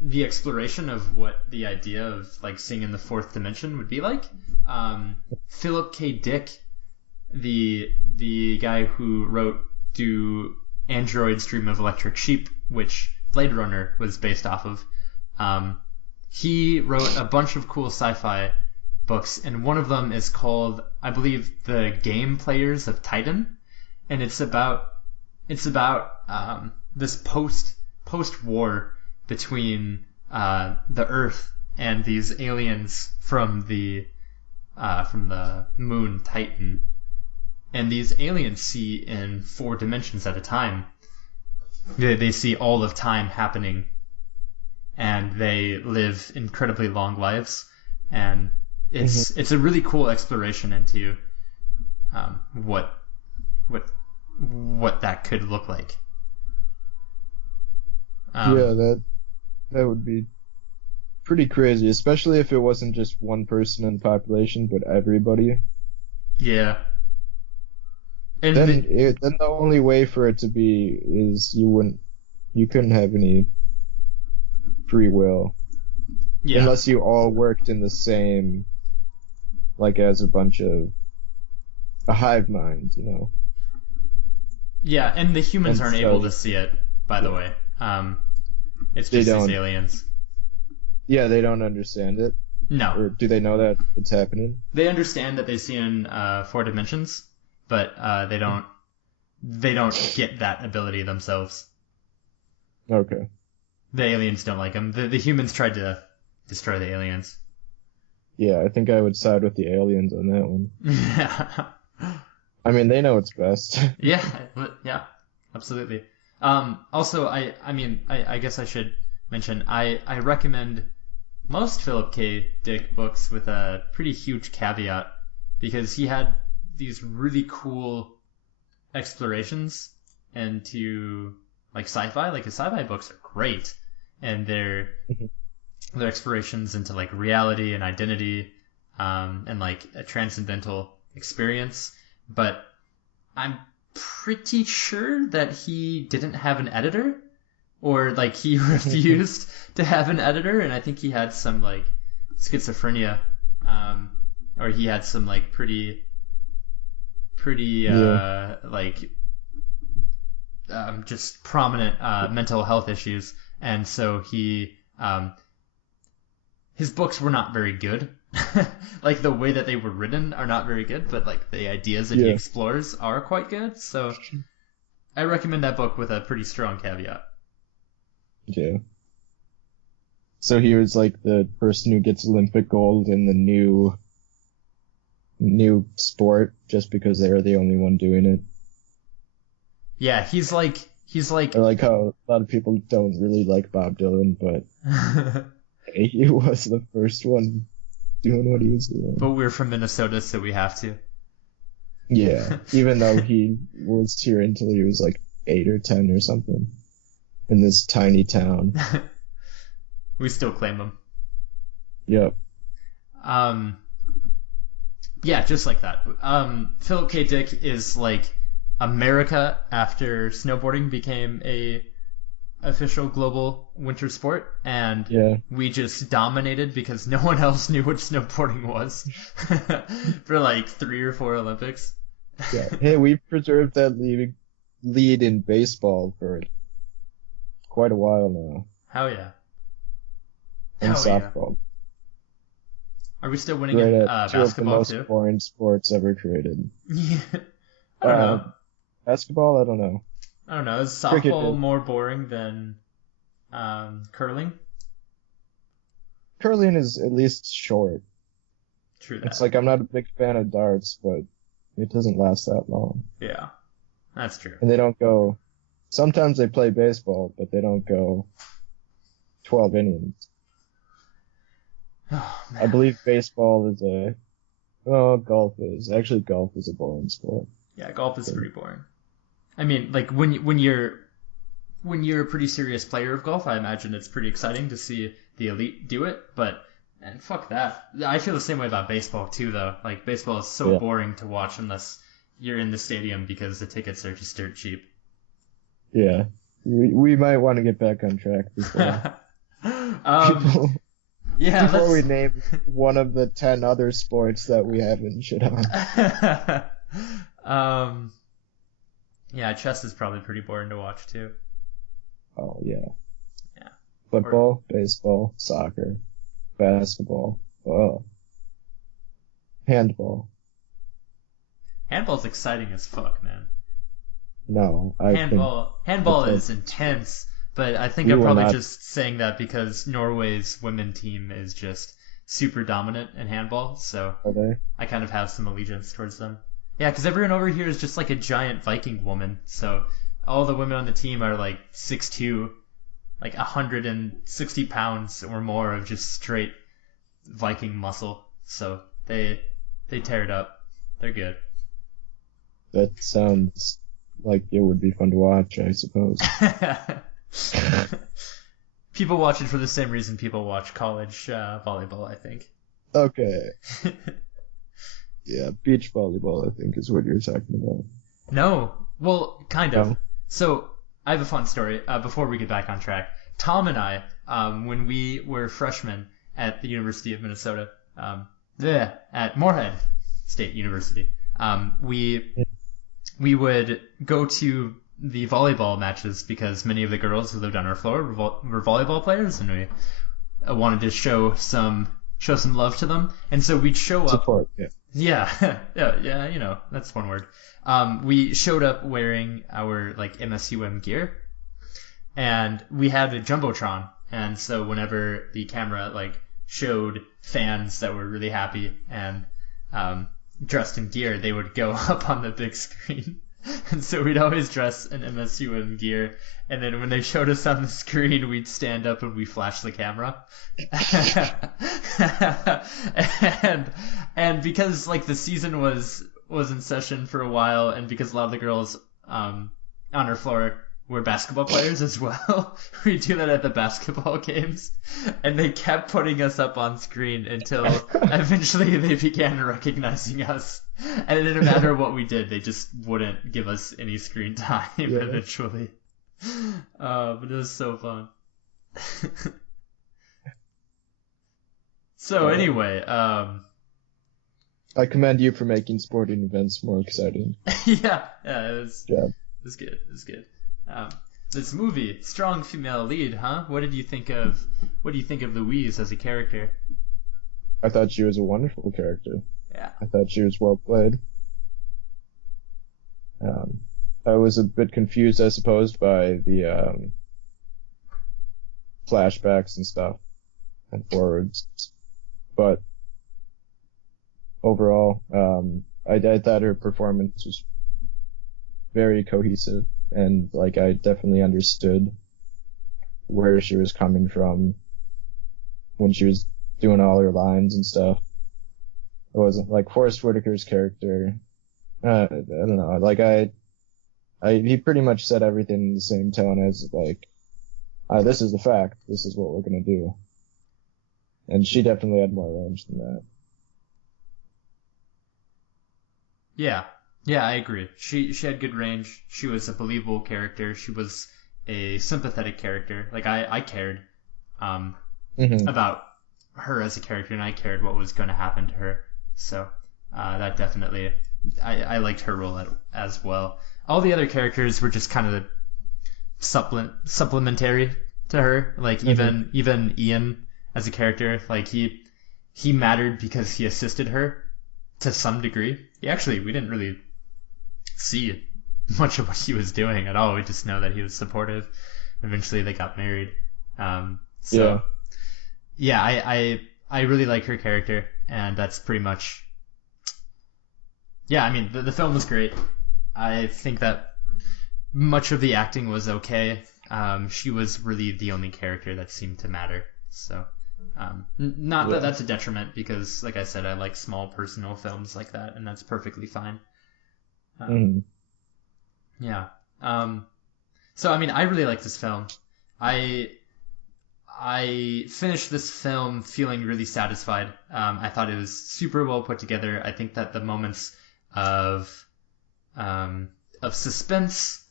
the exploration of what the idea of like seeing in the 4th dimension would be like, Philip K. Dick, the guy who wrote "Do Androids Dream of Electric Sheep," which Blade Runner was based off of, he wrote a bunch of cool sci-fi books, and one of them is called, I believe, The Game Players of Titan, and it's about this post-war between the Earth and these aliens from the moon Titan, and these aliens see in 4 dimensions at a time. They see all of time happening, and they live incredibly long lives, and it's a really cool exploration into what that could look like. Yeah, that would be pretty crazy, especially if it wasn't just one person in the population, but everybody. Yeah. And then the only way for it to be is you couldn't have any free will. Yeah. Unless you all worked in the same, like as a hive mind, Yeah, and the humans aren't able to see it, by the way. It's just these aliens. Yeah, they don't understand it. No. Or do they know that it's happening? They understand that they see in 4 dimensions, but they don't get that ability themselves. Okay. The aliens don't like them. The humans tried to destroy the aliens. Yeah, I think I would side with the aliens on that one. Yeah. I mean, they know what's best. Yeah, absolutely. Also, I guess I should mention I recommend most Philip K. Dick books with a pretty huge caveat because he had these really cool explorations into like sci-fi. Like his sci-fi books are great, and their explorations into like reality and identity, and like a transcendental experience. But I'm pretty sure that he didn't have an editor, or like he refused to have an editor, and I think he had some like schizophrenia, or he had some like pretty like just prominent mental health issues, and so his books were not very good. Like the way that they were written are not very good, but like the ideas that he explores are quite good. So I recommend that book with a pretty strong caveat. Yeah. So he was like the person who gets Olympic gold in the new sport just because they're the only one doing it. Yeah, he's like I like how a lot of people don't really like Bob Dylan, but he was the first one doing what he was doing. But we're from Minnesota, so we have to. Yeah, even though he was here until he was like 8 or 10 or something in this tiny town. We still claim him. Yep. Yeah, just like that. Philip K. Dick is like America after snowboarding became a official global winter sport, and we just dominated because no one else knew what snowboarding was for like 3 or 4 Olympics. Yeah. Hey, we preserved that lead in baseball for quite a while now. Hell yeah. And softball. Yeah. Are we still winning in basketball two of the most too? boring sports ever created. Yeah. I don't know. Basketball, I don't know. I don't know. Is softball more boring than curling? Curling is at least short. True that. It's like I'm not a big fan of darts, but it doesn't last that long. Yeah, that's true. And they don't go... Sometimes they play baseball, but they don't go 12 innings. Oh, man. I believe baseball is golf is. Actually, golf is a boring sport. Yeah, golf is pretty boring. I mean, like when you're a pretty serious player of golf, I imagine it's pretty exciting to see the elite do it. But and fuck that. I feel the same way about baseball too, though. Like baseball is so boring to watch unless you're in the stadium because the tickets are just dirt cheap. Yeah, we might want to get back on track before before we name one of the 10 other sports that we haven't shit on. Yeah, chess is probably pretty boring to watch too. Oh yeah. Yeah. Football, baseball, soccer, basketball, handball. Handball's exciting as fuck, man. No, handball is intense, but I think I'm probably just saying that because Norway's women team is just super dominant in handball, so I kind of have some allegiance towards them. Yeah, because everyone over here is just like a giant Viking woman, so all the women on the team are like 6'2", like 160 pounds or more of just straight Viking muscle, so they tear it up. They're good. That sounds like it would be fun to watch, I suppose. People watch it for the same reason people watch college volleyball, I think. Okay. Yeah, beach volleyball, I think, is what you're talking about. No. Well, kind of. No. So, I have a fun story before we get back on track. Tom and I, when we were freshmen at the University of Minnesota, at Moorhead State University, we would go to the volleyball matches because many of the girls who lived on our floor were volleyball players, and we wanted to show some love to them. And so we'd show up. Support, yeah. Yeah, you know, that's one word. We showed up wearing our like MSUM gear, and we had a jumbotron, and so whenever the camera like showed fans that were really happy and dressed in gear, they would go up on the big screen. And so we'd always dress in MSUM gear, and then when they showed us on the screen, we'd stand up and we flash the camera. and because like the season was in session for a while, and because a lot of the girls on our floor were basketball players as well, we do that at the basketball games, and they kept putting us up on screen until eventually they began recognizing us, and it didn't matter what we did, they just wouldn't give us any screen time eventually. But it was so fun. So anyway, I commend you for making sporting events more exciting. yeah, it was good. This movie, strong female lead, huh? What did you think of Louise as a character? I thought she was a wonderful character. Yeah. I thought she was well played. I was a bit confused, I suppose, by the flashbacks and stuff and forwards, but overall, I thought her performance was very cohesive, and like I definitely understood where she was coming from when she was doing all her lines and stuff. It wasn't like Forrest Whitaker's character. I don't know. Like he pretty much said everything in the same tone as like, this is the fact. This is what we're gonna do. And she definitely had more range than that. Yeah, I agree. She had good range. She was a believable character. She was a sympathetic character. Like I cared about her as a character, and I cared what was going to happen to her. So that definitely, I liked her role as well. All the other characters were just kind of supplementary to her. Like even Ian as a character, like he mattered because he assisted her to some degree. We didn't really see much of what he was doing at all. We just know that he was supportive. Eventually they got married. I really like her character, and that's pretty much, I mean, the film was great. I think that much of the acting was okay. She was really the only character that seemed to matter. So, not that that's a detriment, because, like I said, I like small personal films like that, and that's perfectly fine. Yeah. So, I mean, I really like this film. I finished this film feeling really satisfied. I thought it was super well put together. I think that the moments of suspense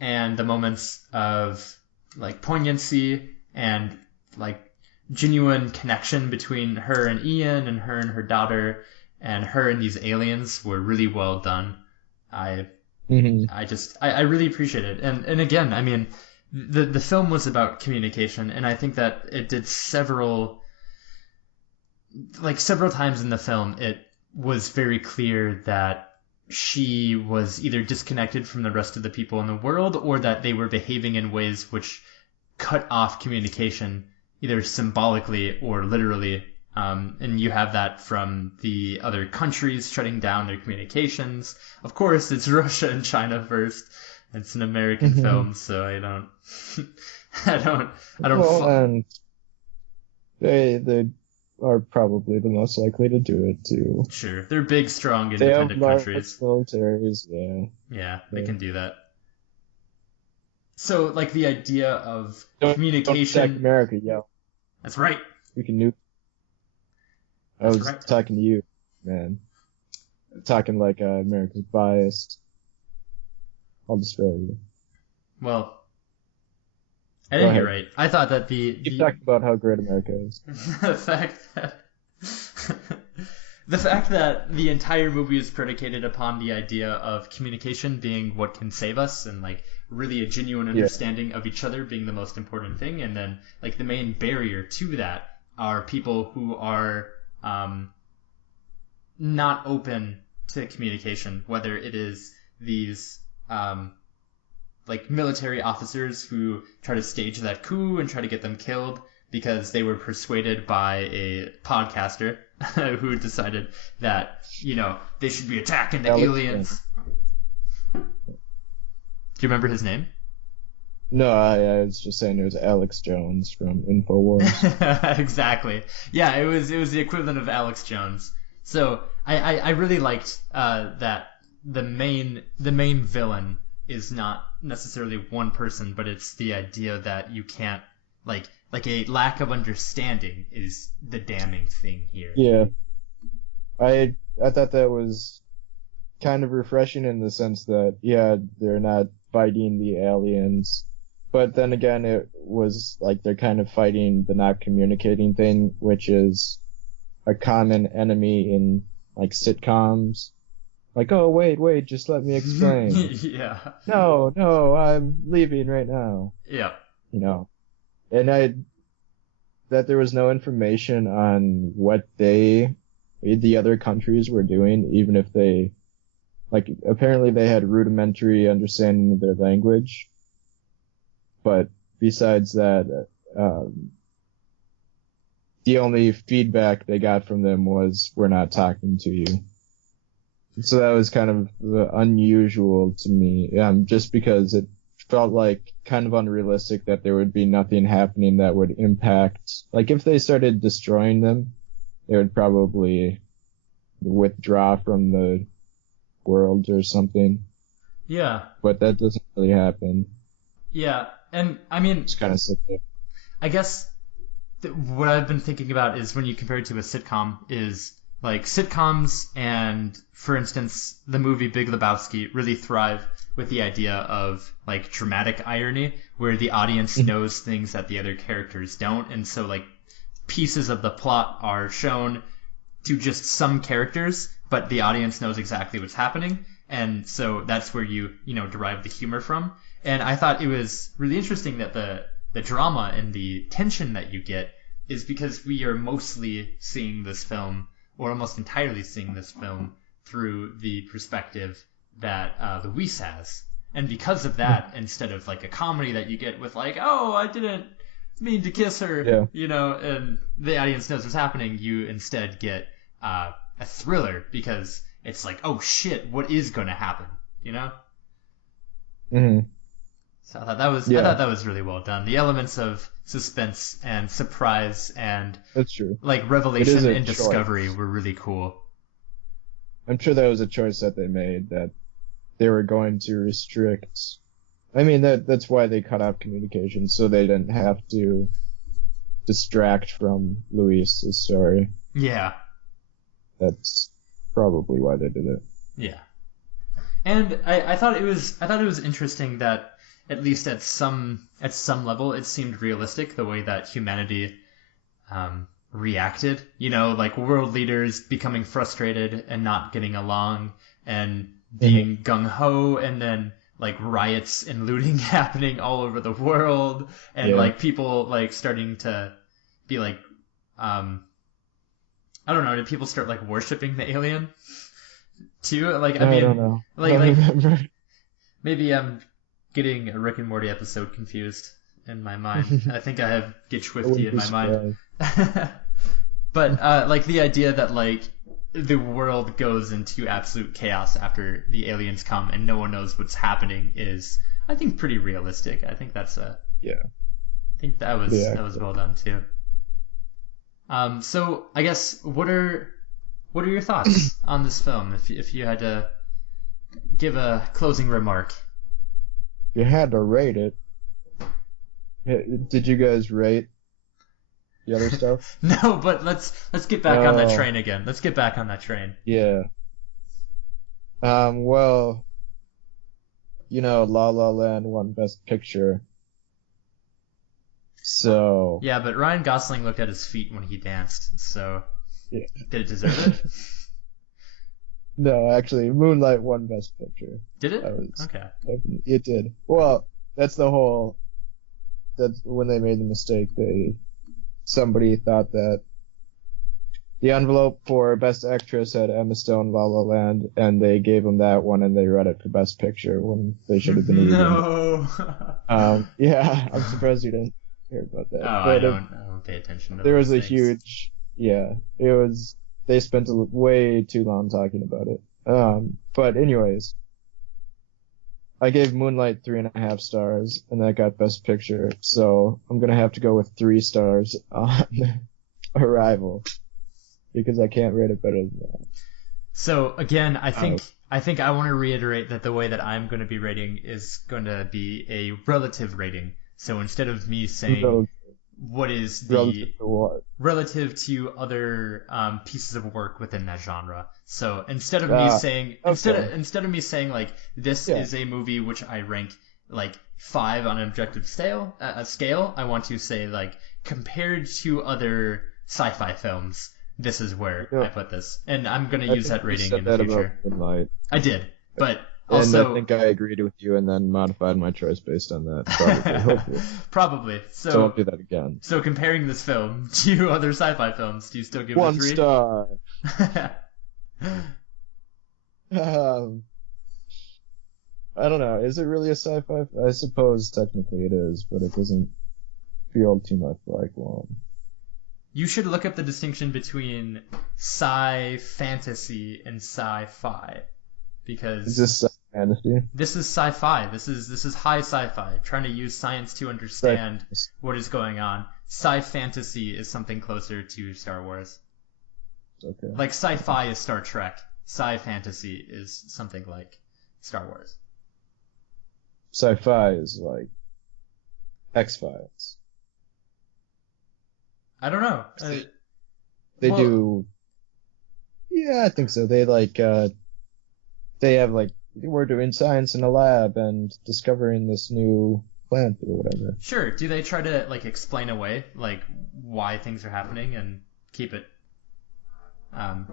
and the moments of like poignancy and like genuine connection between her and Ian and her daughter and her and these aliens were really well done. I really appreciate it. And again, I mean, the film was about communication, and I think that it did several times in the film, it was very clear that she was either disconnected from the rest of the people in the world, or that they were behaving in ways which cut off communication, either symbolically or literally. And you have that from the other countries shutting down their communications. Of course, it's Russia and China first. It's an American film, so I don't. Well, and they are probably the most likely to do it too. Sure, they're big, strong, independent countries. Militaries, yeah, they can do that. So, like the idea of communication. Don't attack America, That's right. We can nuke. I was talking to you, man. Talking like America's biased. I'll destroy you. Well, I think you're right. I thought that Keep talking about how great America is. the fact that the entire movie is predicated upon the idea of communication being what can save us, and like really a genuine understanding of each other being the most important thing, and then like the main barrier to that are people who are not open to communication, whether it is these like military officers who try to stage that coup and try to get them killed because they were persuaded by a podcaster who decided that, they should be attacking the aliens. Do you remember his name? No, I was just saying it was Alex Jones from InfoWars. Exactly. Yeah, it was the equivalent of Alex Jones. So I really liked that the main villain is not necessarily one person, but it's the idea that you can't like a lack of understanding is the damning thing here. Yeah, I thought that was kind of refreshing in the sense that yeah, they're not fighting the aliens, but then again, it was like they're kind of fighting the not communicating thing, which is a common enemy in like sitcoms. Like, oh wait, just let me explain. Yeah. No, I'm leaving right now. Yeah. You know, and that there was no information on what the other countries were doing, even if they, like, apparently they had rudimentary understanding of their language. But besides that, the only feedback they got from them was, we're not talking to you. So that was kind of unusual to me, just because it felt like kind of unrealistic that there would be nothing happening that would impact, like if they started destroying them, they would probably withdraw from the world or something. Yeah. But that doesn't really happen. Yeah. And I mean, Just kind of sit there. I guess what I've been thinking about is when you compare it to a sitcom is like sitcoms and, for instance, the movie Big Lebowski really thrive with the idea of like dramatic irony where the audience knows things that the other characters don't. And so like pieces of the plot are shown to just some characters, but the audience knows exactly what's happening. And so that's where you derive the humor from. And I thought it was really interesting that the drama and the tension that you get is because we are mostly seeing this film, or almost entirely seeing this film, through the perspective that Luis has. And because of that, instead of like a comedy that you get with like, oh, I didn't mean to kiss her, and the audience knows what's happening, you instead get a thriller because it's like, oh shit, what is going to happen, Mm-hmm. So I thought that was really well done. The elements of suspense and surprise and That's true. like revelation and discovery were really cool. I'm sure that was a choice that they made, that they were going to restrict. I mean, that's why they cut off communication, so they didn't have to distract from Luis's story. Yeah. That's probably why they did it. Yeah. And I thought it was interesting that at least at some level it seemed realistic the way that humanity reacted. Like world leaders becoming frustrated and not getting along and being gung ho, and then like riots and looting happening all over the world, and like people like starting to be like I don't know, did people start like worshiping the alien too? Like I don't know. Like maybe I'm getting a Rick and Morty episode confused in my mind. I think I have Get Swifty in my mind. But like the idea that like the world goes into absolute chaos after the aliens come and no one knows what's happening is, I think, pretty realistic. I think that's I think that was well done too. So I guess what are your thoughts on this film? If you had to give a closing remark. You had to rate it. Did you guys rate the other stuff? No, but let's get back on that train again. Let's get back on that train. Yeah. Well, La La Land won Best Picture. So. Yeah, but Ryan Gosling looked at his feet when he danced, so did it deserve it? No, actually, Moonlight won Best Picture. Did it? Okay. It did. Well, that's when they made the mistake. Somebody thought that the envelope for Best Actress had Emma Stone, La La Land, and they gave them that one, and they read it for Best Picture when they should have been reading it. Yeah, I'm surprised you didn't hear about that. Oh, but I don't pay attention to there was those a things. huge, they spent way too long talking about it. But anyways, I gave Moonlight 3.5 stars, and that got Best Picture. So I'm gonna have to go with 3 stars on Arrival because I can't rate it better than that. So again, I think I want to reiterate that the way that I'm going to be rating is going to be a relative rating. So instead of me saying what is the Relative to what? relative to other pieces of work within that genre. So instead of me Ah, saying okay. instead of me saying like this Yeah. is a movie which I rank like 5 on an objective scale, I want to say like compared to other sci-fi films, this is where I Yeah. put this, and I'm gonna I use think that you rating said in the that about future. Moonlight, I did, but and I also think I agreed with you and then modified my choice based on that, probably, hopefully. probably. So I won't So do that again. so comparing this film to other sci-fi films, do you still give it a 1 3? star. Um, I don't know. Is it really a sci-fi? I suppose technically it is, but it doesn't feel too much like one. You should look up the distinction between sci-fantasy and sci-fi, Is because this fantasy? this is sci-fi. This is high sci-fi, trying to use science to Right. understand what is going on. Sci-fantasy is something closer to Star Wars. Okay. Like sci-fi is Star Trek. Sci-fantasy is something like Star Wars. Sci-fi is like X-Files. I don't know. They Well, do. Yeah, I think so. They have like we're doing science in a lab and discovering this new plant or whatever. sure. Do they try to like explain away like why things are happening and keep it? Um,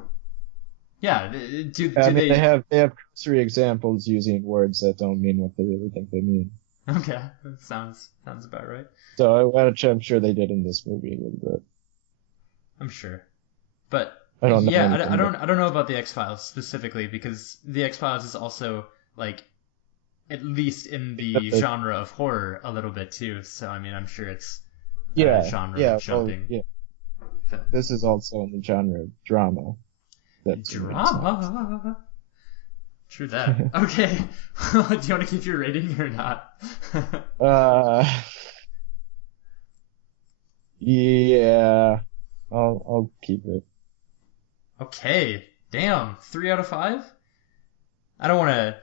yeah. Do I do mean, they? they have cursory examples using words that don't mean what they really think they mean. Okay, that sounds about right. So I'm sure they did in this movie a little bit. I'm sure, but I don't know yeah, anything about. I don't know about the X Files specifically because the X Files is also like at least in the It. genre of horror a little bit too. So I mean, I'm sure it's a Yeah, genre yeah. Well, jumping yeah. film. This is also in the genre of drama. That's weird. Drama. True that. Okay. Do you want to keep your rating or not? Uh, yeah. I'll keep it. Okay. Damn. 3 out of 5? I don't want to.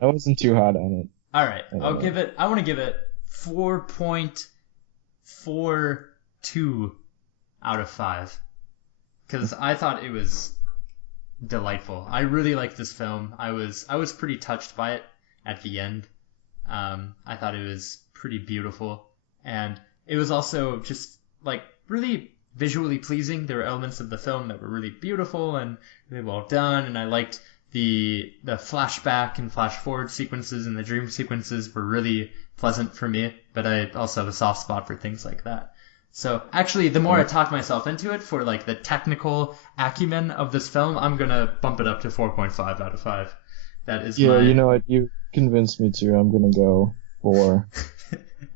I wasn't too hot on it. All right. I don't know. I want to give it 4.42 out of 5 because I thought it was delightful. I really liked this film. I was pretty touched by it at the end. I thought it was pretty beautiful, and it was also just like really visually pleasing. There were elements of the film that were really beautiful and really well done, and I liked the flashback and flash forward sequences and the dream sequences were really pleasant for me. But I also have a soft spot for things like that. So actually, the more I talk myself into it for like the technical acumen of this film, I'm gonna bump it up to 4.5 out of 5. That is Yeah, my. you know what? You convinced me to. I'm gonna go 4.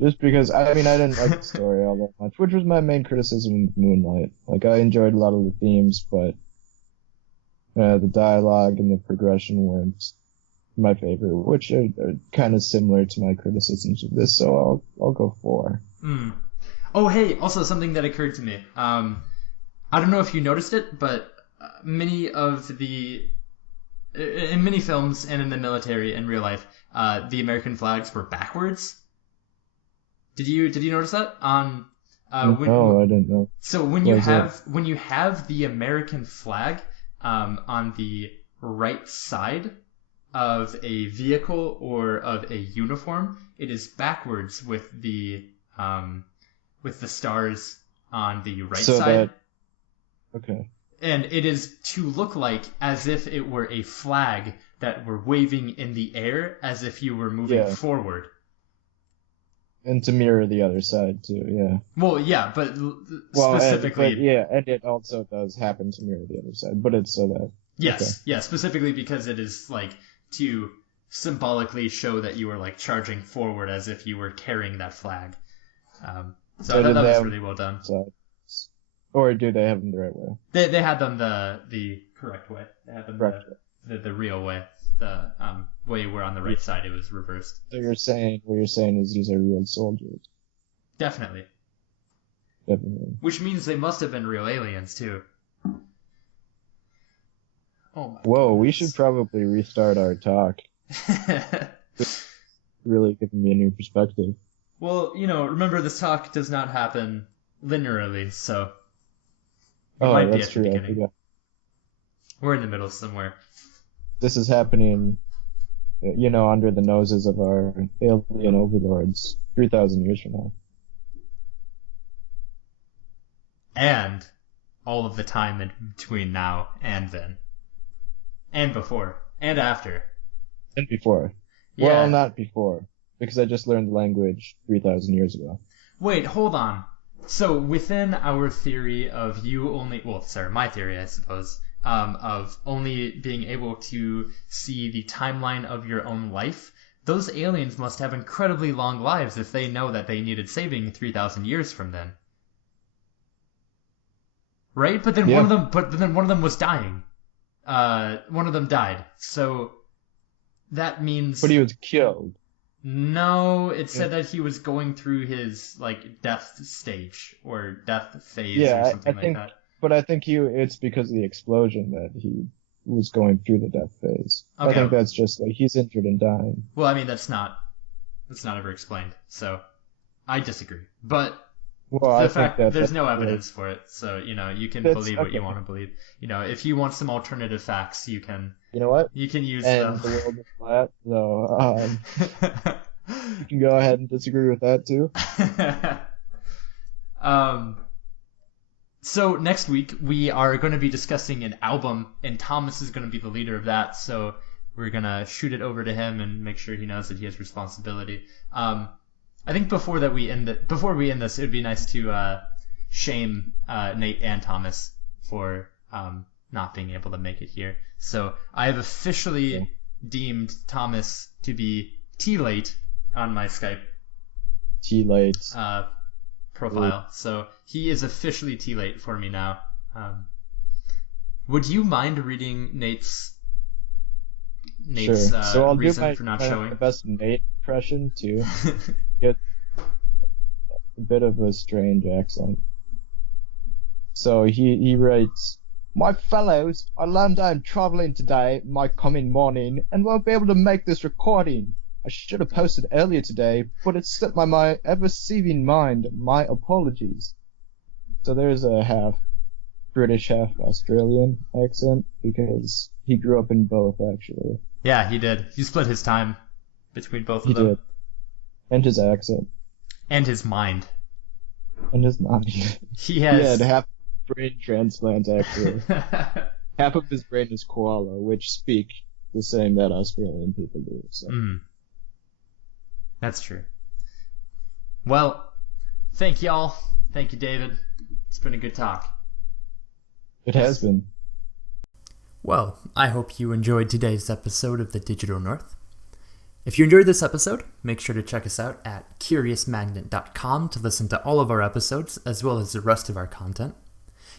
Just because, I mean, I didn't like the story all that much, which was my main criticism of Moonlight. Like, I enjoyed a lot of the themes, but the dialogue and the progression weren't my favorite, which are kind of similar to my criticisms of this, so I'll go 4. Mm. Oh, hey, also something that occurred to me. I don't know if you noticed it, but many of the in many films and in the military in real life, the American flags were backwards. Did you notice that on No, I didn't know. so when you have the American flag on the right side of a vehicle or of a uniform, it is backwards with the stars on the right So side. Okay. And it is to look like as if it were a flag that were waving in the air as if you were moving Yeah. forward. And to mirror the other side, too, yeah. Well, yeah, but Well, specifically, and it also does happen to mirror the other side, but it's so that. yes, yeah, specifically because it is like to symbolically show that you were like charging forward as if you were carrying that flag. So I thought that was really well done. Sides? Or do they have them the right way? They had them the correct way. They had them Correct. the real way. the way we're on the right side, it was reversed. So what you're saying is these are real soldiers. Definitely. Definitely. Which means they must have been real aliens too. Oh my Whoa, we goodness. should probably restart our talk. Really giving me a new perspective. Well, remember this talk does not happen linearly, so it Oh, might be that's at true. the I beginning. forgot. We're in the middle somewhere. This is happening, under the noses of our alien overlords 3,000 years from now. And all of the time in between now and then. And before. And after. And before. Yeah. Well, not before, because I just learned the language 3,000 years ago. Wait, hold on. So within our theory of my theory, I suppose, of only being able to see the timeline of your own life, those aliens must have incredibly long lives if they know that they needed saving 3,000 years from then. Right? But then Yeah. one of them was dying. One of them died. So that means. But he was killed. No, it said that he was going through his death stage or death phase or something like that. But I think it's because of the explosion that he was going through the death phase. Okay. I think that's just he's injured and dying. Well, I mean that's not ever explained, so I disagree. But the fact there's no evidence for it, so you can believe what you want to believe. If you want some alternative facts, you can. You know what? You can use and the world is flat, so you can go ahead and disagree with that too. So next week we are going to be discussing an album, and Thomas is going to be the leader of that. So we're gonna shoot it over to him and make sure he knows that he has responsibility. I think before we end this, it would be nice to shame Nate and Thomas for not being able to make it here. So I have officially deemed Thomas to be T-late on my Skype T-late profile. So he is officially T-late for me now. Would you mind reading Nate's sure. So I'll reason do for not my showing? best Nate impression to get a bit of a strange accent. So he writes, "My fellows, I learned I am traveling today, my coming morning, and won't be able to make this recording. I should have posted earlier today, but it slipped my ever-seething mind. My apologies." So there's a half British, half Australian accent, because he grew up in both, actually. Yeah, he did. He split his time between both of them. He did. And his accent. And his mind. And his mind. He had half brain transplants, actually. Half of his brain is koala, which speak the same that Australian people do. So. That's true. Well, thank y'all. Thank you, David. It's been a good talk. It has been. Well, I hope you enjoyed today's episode of The Digital North. If you enjoyed this episode, make sure to check us out at curiousmagnet.com to listen to all of our episodes, as well as the rest of our content.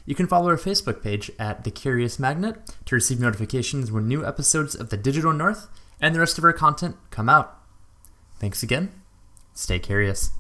You can follow our Facebook page at The Curious Magnet to receive notifications when new episodes of The Digital North and the rest of our content come out. Thanks again. Stay curious.